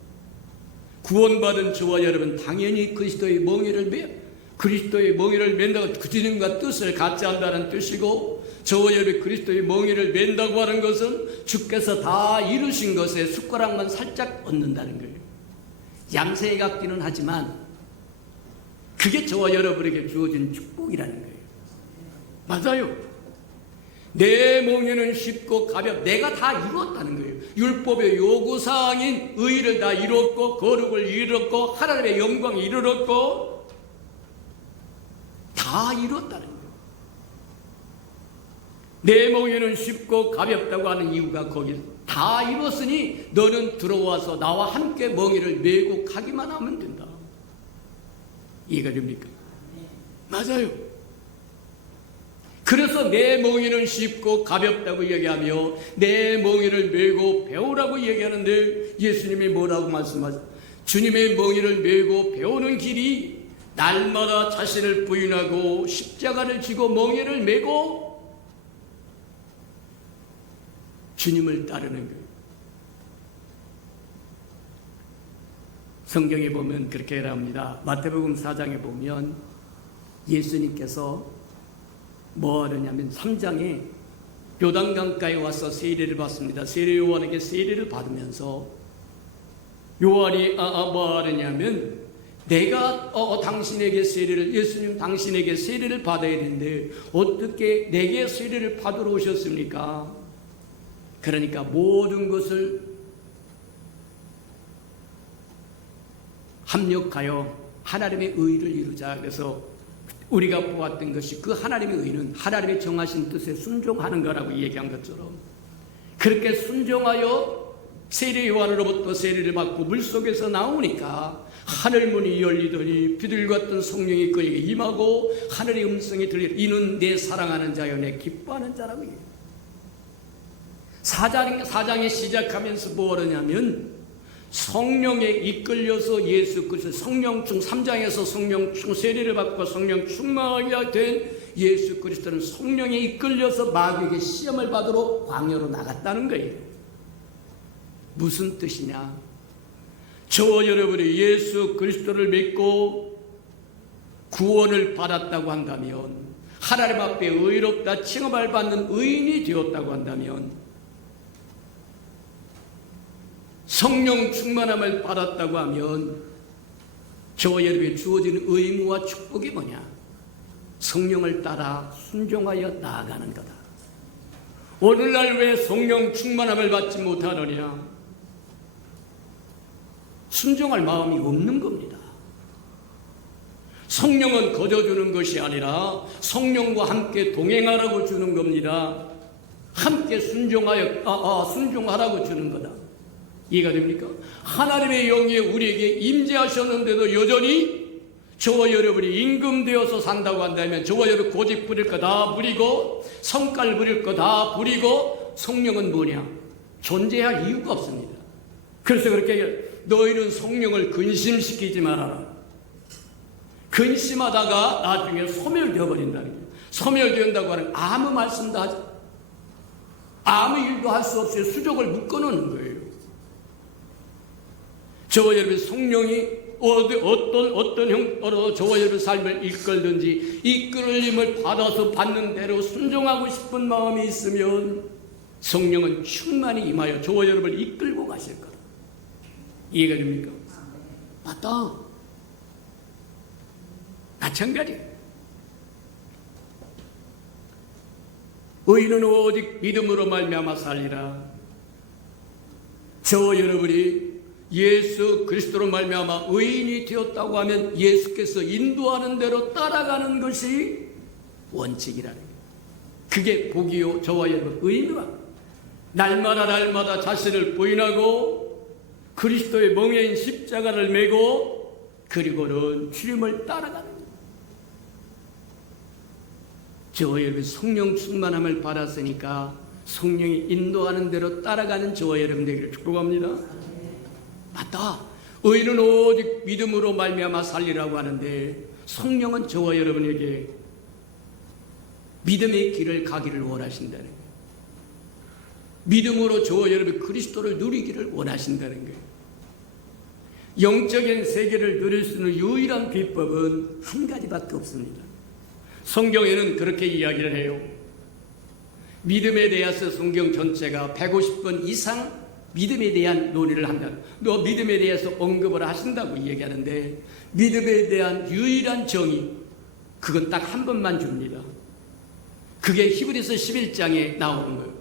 구원받은 저와 여러분 당연히 그리스도의 멍에를 맨다고 그 주님과 뜻을 같이 한다는 뜻이고, 저와 여러분이 그리스도의 멍에를 맨다고 하는 것은 주께서 다 이루신 것에 숟가락만 살짝 얹는다는 거예요. 얌생이 같기는 하지만 그게 저와 여러분에게 주어진 축복이라는 거예요. 맞아요. 내 멍에는 쉽고 내가 다 이루었다는 거예요. 율법의 요구사항인 의를 다 이뤘고, 거룩을 이뤘고, 하나님의 영광을 이루었고, 다 이뤘다는 거예요. 내 멍에는 쉽고 가볍다고 하는 이유가 거기 다 이뤘으니 너는 들어와서 나와 함께 멍에를 메고 가기만 하면 된다. 이해가 됩니까? 맞아요. 그래서 내 멍에는 쉽고 가볍다고 얘기하며 내 멍에를 메고 배우라고 얘기하는데, 예수님이 뭐라고 말씀하세요? 주님의 멍에를 메고 배우는 길이 날마다 자신을 부인하고 십자가를 지고 멍에를 메고 주님을 따르는 거예요. 성경에 보면 그렇게 합니다. 마태복음 4장에 보면 예수님께서 뭐 하느냐면 3장에 요단강가에 와서 세례를 받습니다. 세례 요한에게 세례를 받으면서 요한이 뭐 하느냐면 내가 당신에게 세례를, 예수님 당신에게 세례를 받아야 되는데 어떻게 내게 세례를 받으러 오셨습니까? 그러니까 모든 것을 합력하여 하나님의 의를 이루자. 그래서 우리가 보았던 것이 그 하나님의 의는 하나님의 정하신 뜻에 순종하는 거라고 얘기한 것처럼, 그렇게 순종하여 세례 요한으로부터 세례를 받고 물속에서 나오니까 하늘문이 열리더니 비둘기 같은 성령이 그에게 임하고 하늘의 음성이 들리라. 이는 내 사랑하는 자여 내 기뻐하는 자라고 얘기해요. 4장에 시작하면서 뭐 하느냐면 성령에 이끌려서 예수 그리스도 성령충, 3장에서 성령충 세례를 받고 성령 충만하게 된 예수 그리스도는 성령에 이끌려서 마귀에게 시험을 받으러 광야로 나갔다는 거예요. 무슨 뜻이냐? 저와 여러분이 예수 그리스도를 믿고 구원을 받았다고 한다면, 하나님 앞에 의롭다 칭함을 받는 의인이 되었다고 한다면, 성령 충만함을 받았다고 하면 저와 여러분이 주어지는 의무와 축복이 뭐냐? 성령을 따라 순종하여 나아가는 거다. 오늘날 왜 성령 충만함을 받지 못하느냐? 순종할 마음이 없는 겁니다. 성령은 거저주는 것이 아니라 성령과 함께 동행하라고 주는 겁니다. 함께 순종하라고 주는 거다. 이해가 됩니까? 하나님의 영이 우리에게 임재하셨는데도 여전히 저와 여러분이 임금되어서 산다고 한다면 저와 여러분 고집 부릴 거 다 부리고 성깔 부릴 거 다 부리고, 성령은 뭐냐? 존재할 이유가 없습니다. 그래서 그렇게 너희는 성령을 근심시키지 말아라. 근심하다가 나중에 소멸되어 버린다는 거예요. 소멸된다고 하는 아무 말씀도 하지, 아무 일도 할 수 없이 수족을 묶어놓는 거예요. 저와 여러분 성령이 어떤 형태로 저와 여러분 삶을 이끌든지 이끌림을 받아서 받는 대로 순종하고 싶은 마음이 있으면 성령은 충만히 임하여 저와 여러분을 이끌고 가실 거다. 이해가 됩니까? 맞다. 마찬가지. 의인은 오직 믿음으로 말미암아 살리라. 저와 여러분이 예수 그리스도로 말미암아 의인이 되었다고 하면 예수께서 인도하는 대로 따라가는 것이 원칙이라는 거예요. 그게 복이요. 저와 여러분 의인이라. 날마다 자신을 부인하고 그리스도의 멍에인 십자가를 메고 그리고는 주님을 따라가는 거예요. 저와 여러분 성령 충만함을 받았으니까 성령이 인도하는 대로 따라가는 저와 여러분 되기를 축복합니다. 맞다. 의인은 오직 믿음으로 말미암아 살리라고 하는데 성령은 저와 여러분에게 믿음의 길을 가기를 원하신다는 거예요. 믿음으로 저와 여러분 그리스도를 누리기를 원하신다는 거예요. 영적인 세계를 누릴 수 있는 유일한 비법은 한 가지밖에 없습니다. 성경에는 그렇게 이야기를 해요. 믿음에 대해서 성경 전체가 150번 이상 믿음에 대한 논의를 한다. 너 믿음에 대해서 언급을 하신다고 얘기하는데 믿음에 대한 유일한 정의 그건 딱 한 번만 줍니다. 그게 히브리서 11장에 나오는 거예요.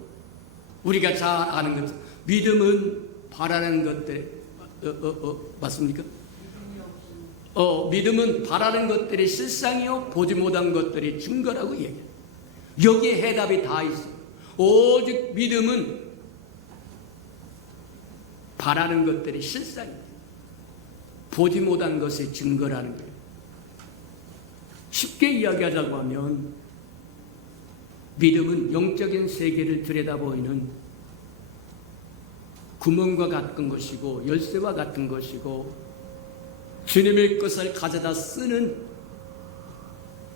우리가 잘 아는 것 믿음은 바라는 것들 맞습니까? 믿음은 바라는 것들이 실상이요 보지 못한 것들이 증거라고 얘기해요. 여기에 해답이 다 있어요. 오직 믿음은 바라는 것들이 실상이에요. 보지 못한 것의 증거라는 거예요. 쉽게 이야기하자고 하면 믿음은 영적인 세계를 들여다보이는 구멍과 같은 것이고 열쇠와 같은 것이고 주님의 것을 가져다 쓰는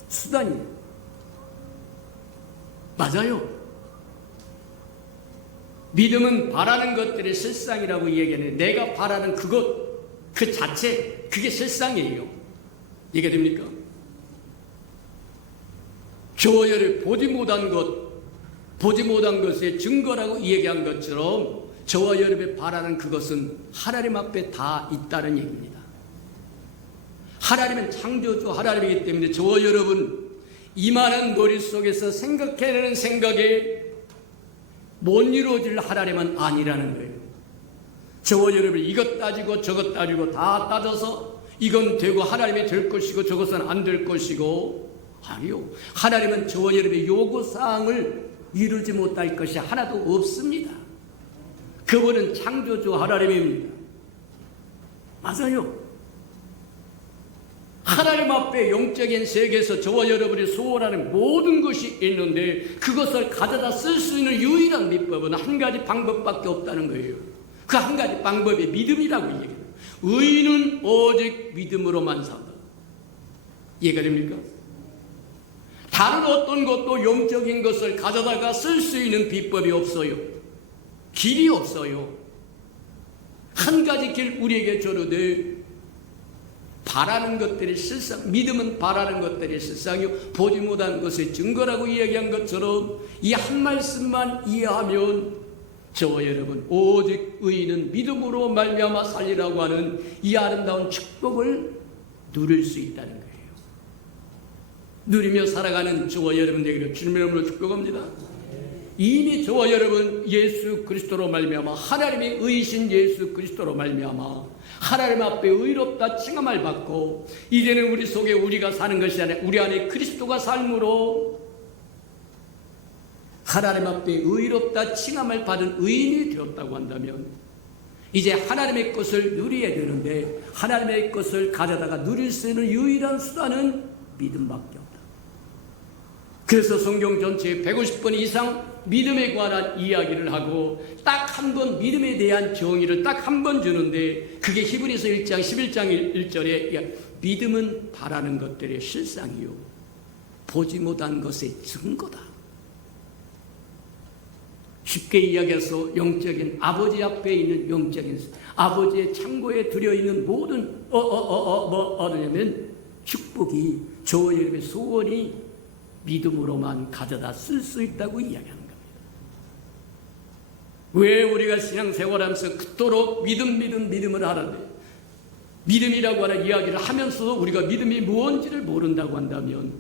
수단이에요. 맞아요. 믿음은 바라는 것들의 실상이라고 얘기하는데 내가 바라는 그것 그 자체 그게 실상이에요. 이해됩니까? 저와 여러분 보지 못한 것의 증거라고 얘기한 것처럼 저와 여러분이 바라는 그것은 하나님 앞에 다 있다는 얘기입니다. 하나님은 창조주 하나님이기 때문에 저와 여러분 이 많은 머릿속에서 생각해내는 생각에 못 이루어질 하나님은 아니라는 거예요. 저와 여러분 이것 따지고 저것 따지고 다 따져서 이건 되고 하나님이 될 것이고 저것은 안 될 것이고 아니요. 하나님은 저와 여러분의 요구사항을 이루지 못할 것이 하나도 없습니다. 그분은 창조주 하나님입니다. 맞아요. 하나님 앞에 영적인 세계에서 저와 여러분이 소원하는 모든 것이 있는데 그것을 가져다 쓸 수 있는 유일한 비법은 한 가지 방법밖에 없다는 거예요. 그 한 가지 방법이 믿음이라고 얘기해요. 의인은 오직 믿음으로만 산다. 이해가 됩니까? 다른 어떤 것도 영적인 것을 가져다가 쓸 수 있는 비법이 없어요. 길이 없어요. 한 가지 길 우리에게 주르되 바라는 것들이 실상, 믿음은 바라는 것들이 실상이요 보지 못한 것의 증거라고 이야기한 것처럼 이 한 말씀만 이해하면 저와 여러분 오직 의인은 믿음으로 말미암아 살리라고 하는 이 아름다운 축복을 누릴 수 있다는 거예요. 누리며 살아가는 저와 여러분 되기를 주님의 이름으로 축복합니다. 이미 저와 여러분 예수 그리스도로 말미암아 하나님의 의이신 예수 그리스도로 말미암아 하나님 앞에 의롭다 칭함을 받고 이제는 우리 속에 우리가 사는 것이 아니라 우리 안에 그리스도가 삶으로 하나님 앞에 의롭다 칭함을 받은 의인이 되었다고 한다면 이제 하나님의 것을 누려야 되는데 하나님의 것을 가져다가 누릴 수 있는 유일한 수단은 믿음밖에 없다. 그래서 성경 전체에 150번 이상 믿음에 관한 이야기를 하고 딱 한 번 믿음에 대한 정의를 딱 한 번 주는데 그게 히브리서 1장 11장 1절에 믿음은 바라는 것들의 실상이요 보지 못한 것의 증거다. 쉽게 이야기해서 영적인 아버지 앞에 있는 영적인 아버지의 창고에 들여있는 모든 어느냐면 축복이 저와 여러분의 소원이 믿음으로만 가져다 쓸 수 있다고 이야기하는 겁니다. 왜 우리가 신앙생활하면서 그토록 믿음을 하는데 믿음이라고 하는 이야기를 하면서도 우리가 믿음이 무엇인지를 모른다고 한다면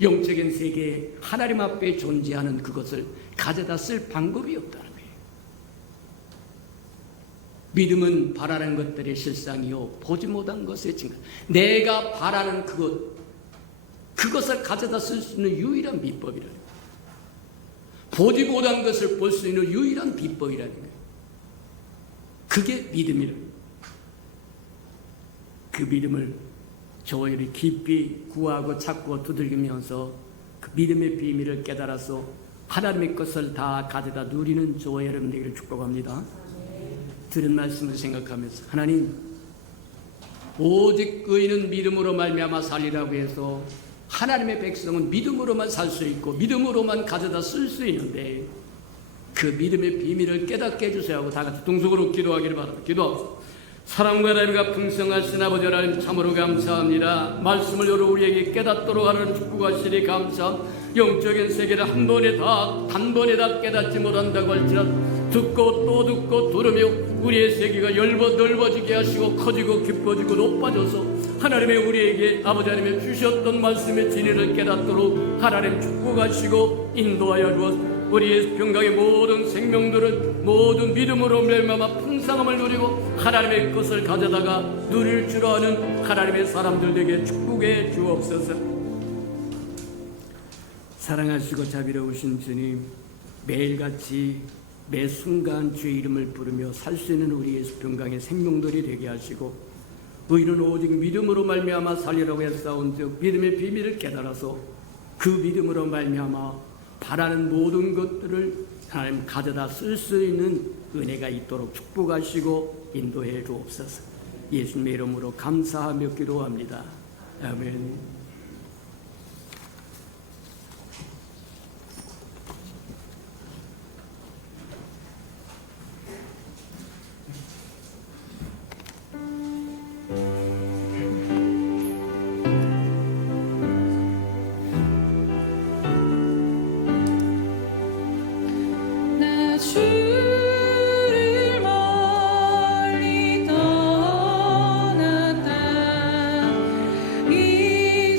영적인 세계에 하나님 앞에 존재하는 그것을 가져다 쓸 방법이 없다는 거예요. 믿음은 바라는 것들의 실상이요 보지 못한 것의 증거. 내가 바라는 그것을 가져다 쓸 수 있는 유일한 비법이라는 거예요. 보지 못한 것을 볼 수 있는 유일한 비법이라는 거예요. 그게 믿음이라는 거예요. 그 믿음을 저와 여러분이 깊이 구하고 찾고 두들기면서 그 믿음의 비밀을 깨달아서 하나님의 것을 다 가져다 누리는 저와 여러분 되기를 축복합니다. 들은 말씀을 생각하면서 하나님, 오직 의인은 믿음으로 말미암아 살리라고 해서 하나님의 백성은 믿음으로만 살 수 있고 믿음으로만 가져다 쓸 수 있는데 그 믿음의 비밀을 깨닫게 해주세요 하고 다 같이 동성으로 기도하기를 바랍니다. 기도하옵소서. 사랑과 나이가 풍성하신 아버지 하나님 참으로 감사합니다. 말씀을 여러 우리에게 깨닫도록 하는 축복하시니 감사합니다. 영적인 세계를 단번에 다 깨닫지 못한다고 할지라도 듣고 또 듣고 들으며 우리의 세계가 넓어지게 하시고 커지고 깊어지고 높아져서 하나님의 우리에게 아버지 하나님의 주셨던 말씀의 진리를 깨닫도록 하나님 축복하시고 인도하여 주옵소서. 우리의 평강의 모든 생명들은 모든 믿음으로 말미암아 풍성함을 누리고 하나님의 것을 가져다가 누릴 줄 아는 하나님의 사람들에게 축복해 주옵소서. 사랑하시고 자비로우신 주님, 매일같이 매 순간 주의 이름을 부르며 살 수 있는 우리의 평강의 생명들이 되게 하시고 의인은 오직 믿음으로 말미암아 살리라고 했사온즉 믿음의 비밀을 깨달아서 그 믿음으로 말미암아 바라는 모든 것들을 하나님 가져다 쓸 수 있는 은혜가 있도록 축복하시고 인도해 주옵소서. 예수님의 이름으로 감사하며 기도합니다. 아멘. 주를 멀리 떠났다 이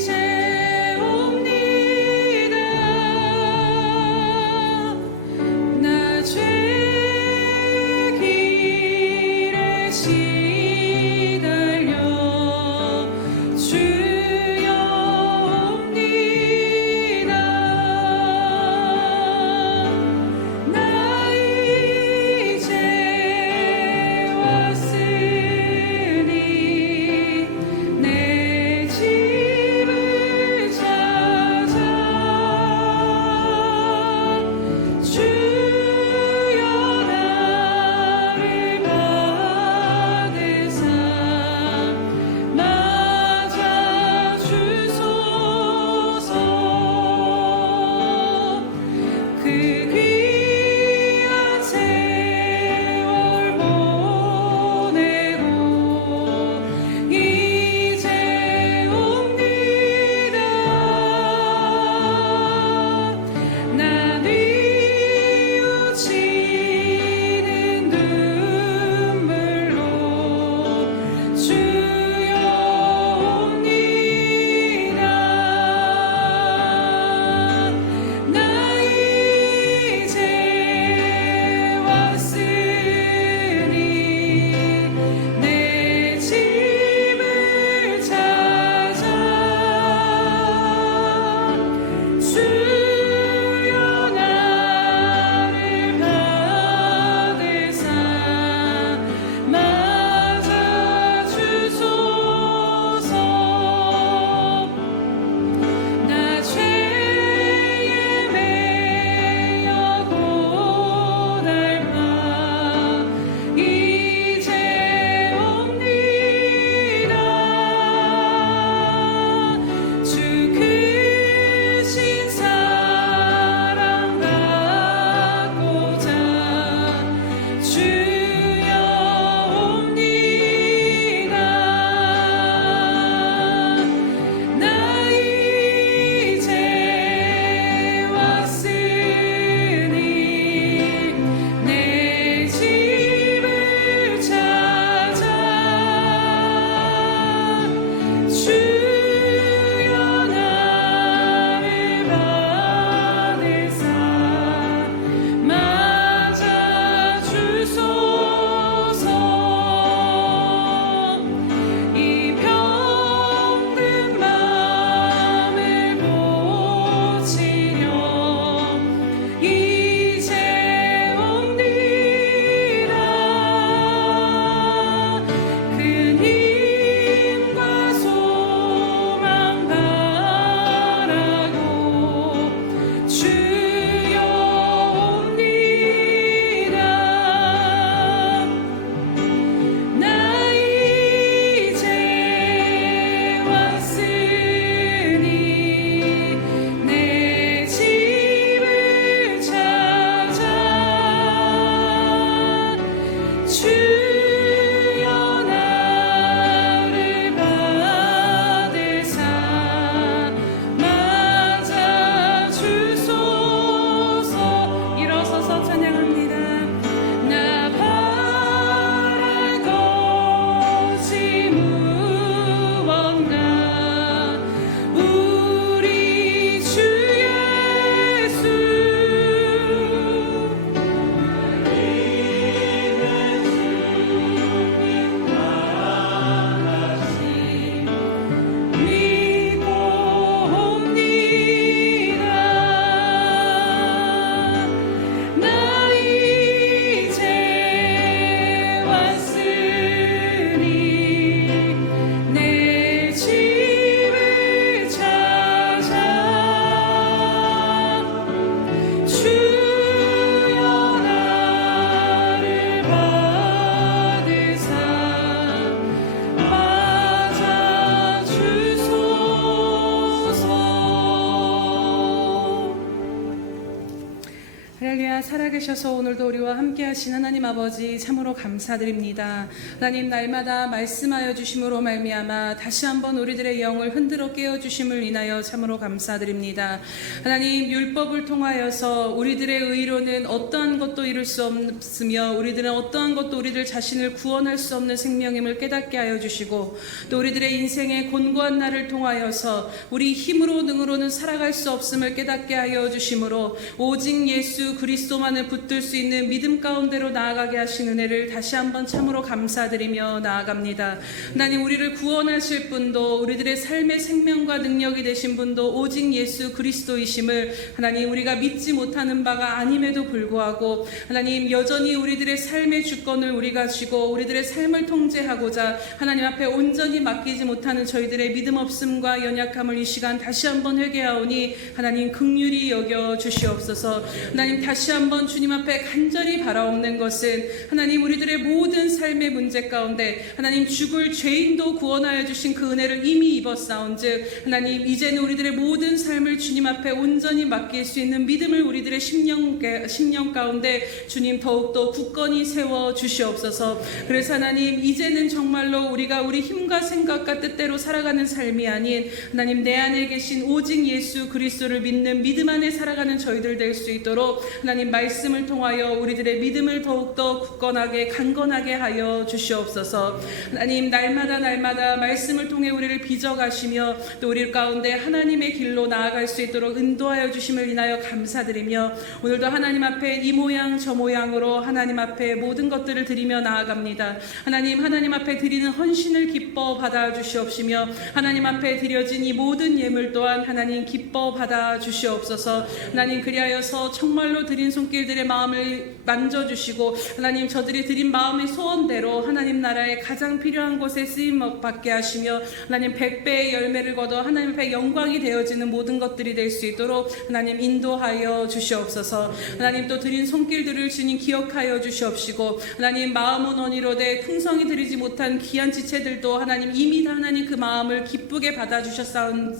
할렐루야, 살아계셔서 오늘도 우리와 함께 하신 하나님 아버지 참으로 감사드립니다. 하나님, 날마다 말씀하여 주심으로 말미암아 다시 한번 우리들의 영을 흔들어 깨워주심을 인하여 참으로 감사드립니다. 하나님, 율법을 통하여서 우리들의 의로는 어떠한 것도 이룰 수 없으며 우리들은 어떠한 것도 우리들 자신을 구원할 수 없는 생명임을 깨닫게 하여 주시고, 또 우리들의 인생의 곤고한 날을 통하여서 우리 힘으로 능으로는 살아갈 수 없음을 깨닫게 하여 주심으로 오직 예수 그리스도만을 붙들 수 있는 믿음 가운데로 나아가게 하신 은혜를 다시 한번 참으로 감사드리며 나아갑니다. 하나님, 우리를 구원하실 분도 우리들의 삶의 생명과 능력이 되신 분도 오직 예수 그리스도이심을 하나님, 우리가 믿지 못하는 바가 아님에도 불구하고 하나님, 여전히 우리들의 삶의 주권을 우리가 쥐고 우리들의 삶을 통제하고자 하나님 앞에 온전히 맡기지 못하는 저희들의 믿음 없음과 연약함을 이 시간 다시 한번 회개하오니 하나님, 긍휼히 여겨 주시옵소서. 하나님, 다시 한번 주님 앞에 간절히 바라옵는 것은 하나님, 우리들의 모든 삶의 문제 가운데 하나님, 죽을 죄인도 구원하여 주신 그 은혜를 이미 입었사온즉 하나님, 이제는 우리들의 모든 삶을 주님 앞에 온전히 맡길 수 있는 믿음을 우리들의 심령 가운데 주님 더욱더 굳건히 세워 주시옵소서. 그래서 하나님, 이제는 정말로 우리가 우리 힘과 생각과 뜻대로 살아가는 삶이 아닌 하나님, 내 안에 계신 오직 예수 그리스도를 믿는 믿음 안에 살아가는 저희들 될 수 있도록 하나님, 말씀을 통하여 우리들의 믿음을 더욱더 굳건하게 강건하게 하여 주시옵소서. 하나님, 날마다 말씀을 통해 우리를 빚어가시며 또 우리 가운데 하나님의 길로 나아갈 수 있도록 인도하여 주심을 인하여 감사드리며, 오늘도 하나님 앞에 이 모양 저 모양으로 하나님 앞에 모든 것들을 드리며 나아갑니다. 하나님 앞에 드리는 헌신을 기뻐 받아 주시옵시며 하나님 앞에 드려진 이 모든 예물 또한 하나님 기뻐 받아 주시옵소서. 하나님, 그리하여서 정말로 드린 손길들의 마음을 만져주시고 하나님, 저들이 드린 마음의 소원대로 하나님 나라의 가장 필요한 곳에 쓰임 받게 하시며 하나님, 100배의 열매를 거둬 하나님 앞에 영광이 되어지는 모든 것들이 될 수 있도록 하나님 인도하여 주시옵소서. 하나님, 또 드린 손길들을 주님 기억하여 주시옵시고 하나님, 마음은 원이로되 풍성이 드리지 못한 귀한 지체들도 하나님 이미 다 하나님 그 마음을 기쁘게 받아주셨음을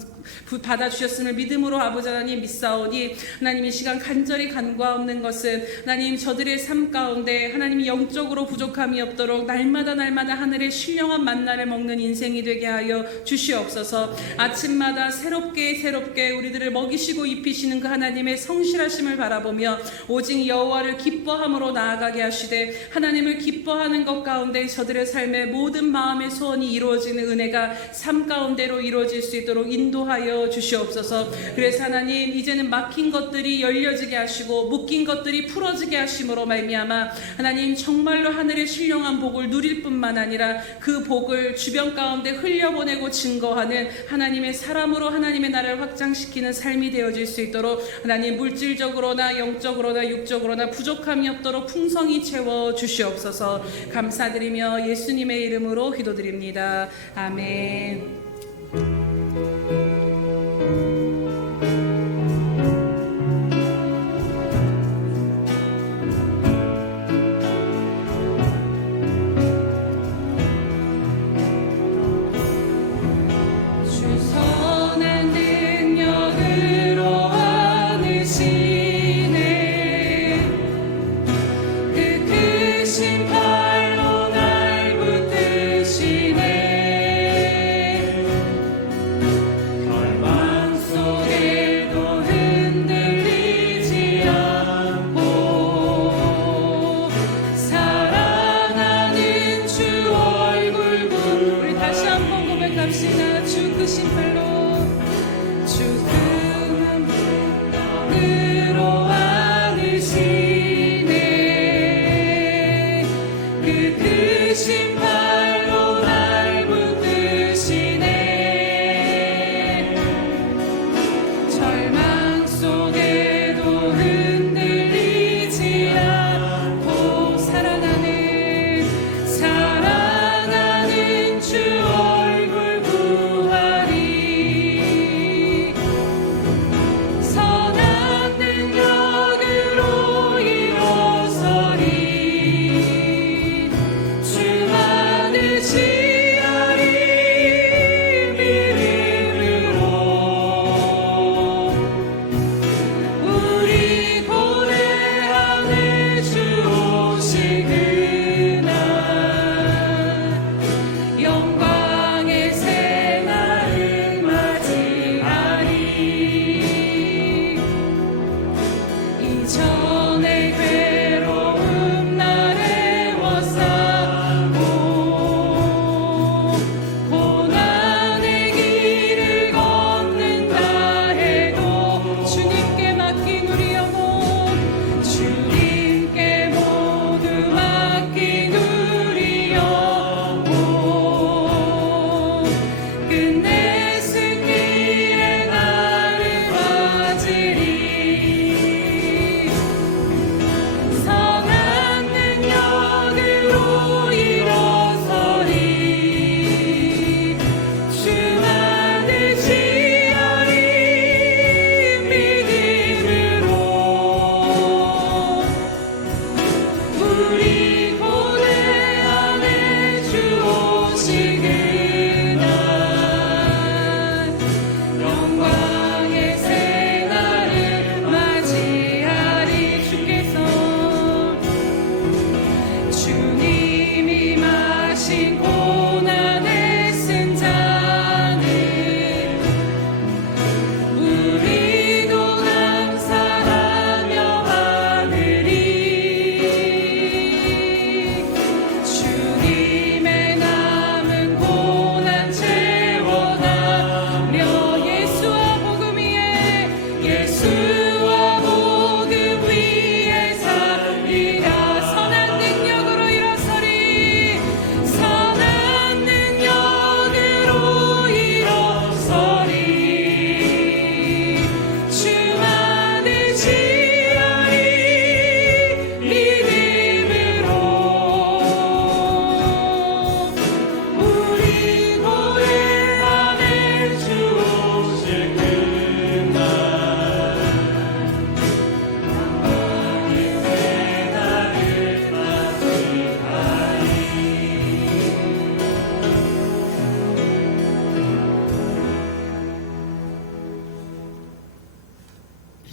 믿음으로 아버지 하나님 믿사오니 하나님, 이 시간 간절히 간구하옵는 것은 하나님, 저들의 삶 가운데 하나님이 영적으로 부족함이 없도록 날마다 하늘의 신령한 만나를 먹는 인생이 되게 하여 주시옵소서. 아침마다 새롭게 우리들을 먹이시고 입히시는 그 하나님의 성실하심을 바라보며 오직 여호와를 기뻐함으로 나아가게 하시되 하나님을 기뻐하는 것 가운데 저들의 삶의 모든 마음의 소원이 이루어지는 은혜가 삶 가운데로 이루어질 수 있도록 인도하여 주시옵소서. 그래서 하나님, 이제는 막힌 것들이 열려지게 하시고 묶인 것들이 풀어지게 하심으로 말미암아 하나님, 정말로 하늘의 신령한 복을 누릴 뿐만 아니라 그 복을 주변 가운데 흘려보내고 증거하는 하나님의 사람으로 하나님의 나라를 확장시키는 삶이 되어질 수 있도록 하나님, 물질적으로나 영적으로나 육적으로나 부족함이 없도록 풍성히 채워 주시옵소서. 감사드리며 예수님의 이름으로 기도드립니다. 아멘. 선한 내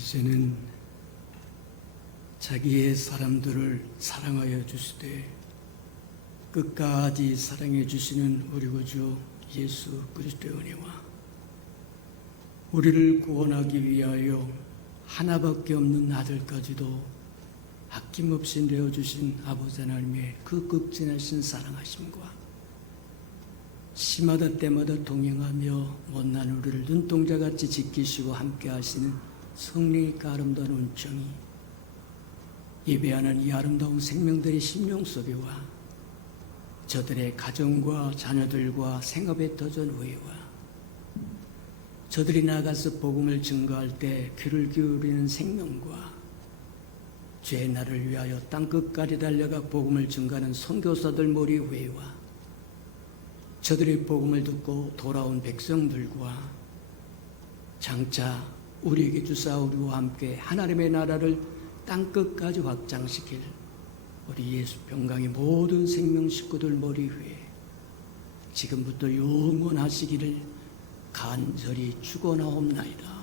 이제는 자기의 사람들을 사랑하여 주시되 끝까지 사랑해 주시는 우리 구주 예수 그리스도의 은혜와 우리를 구원하기 위하여 하나밖에 없는 아들까지도 아낌없이 내어주신 아버지 하나님의 그 극진하신 사랑하심과 시마다 때마다 동행하며 못난 우리를 눈동자같이 지키시고 함께 하시는 성령의 그 아름다운 은총이 예배하는 이 아름다운 생명들의 심령 속에와 저들의 가정과 자녀들과 생업에 터전 후에와 저들이 나가서 복음을 증거할 때 귀를 기울이는 생명과 죄의 날을 위하여 땅끝까지 달려가 복음을 증거하는 선교사들 머리 위에와 저들의 복음을 듣고 돌아온 백성들과 장차 우리에게 주사 우리와 함께 하나님의 나라를 땅끝까지 확장시킬 우리 예수 평강의 모든 생명 식구들 머리 위에 지금부터 영원하시기를 간절히 축원하옵나이다.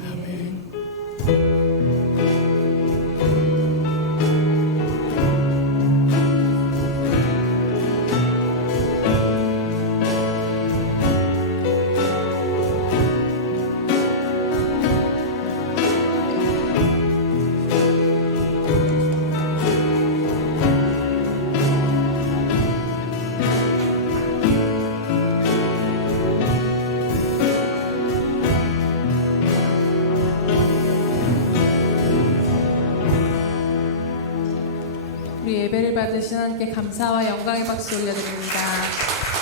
아멘. 우리 예배를 받으신 하나님께 감사와 영광의 박수 올려드립니다.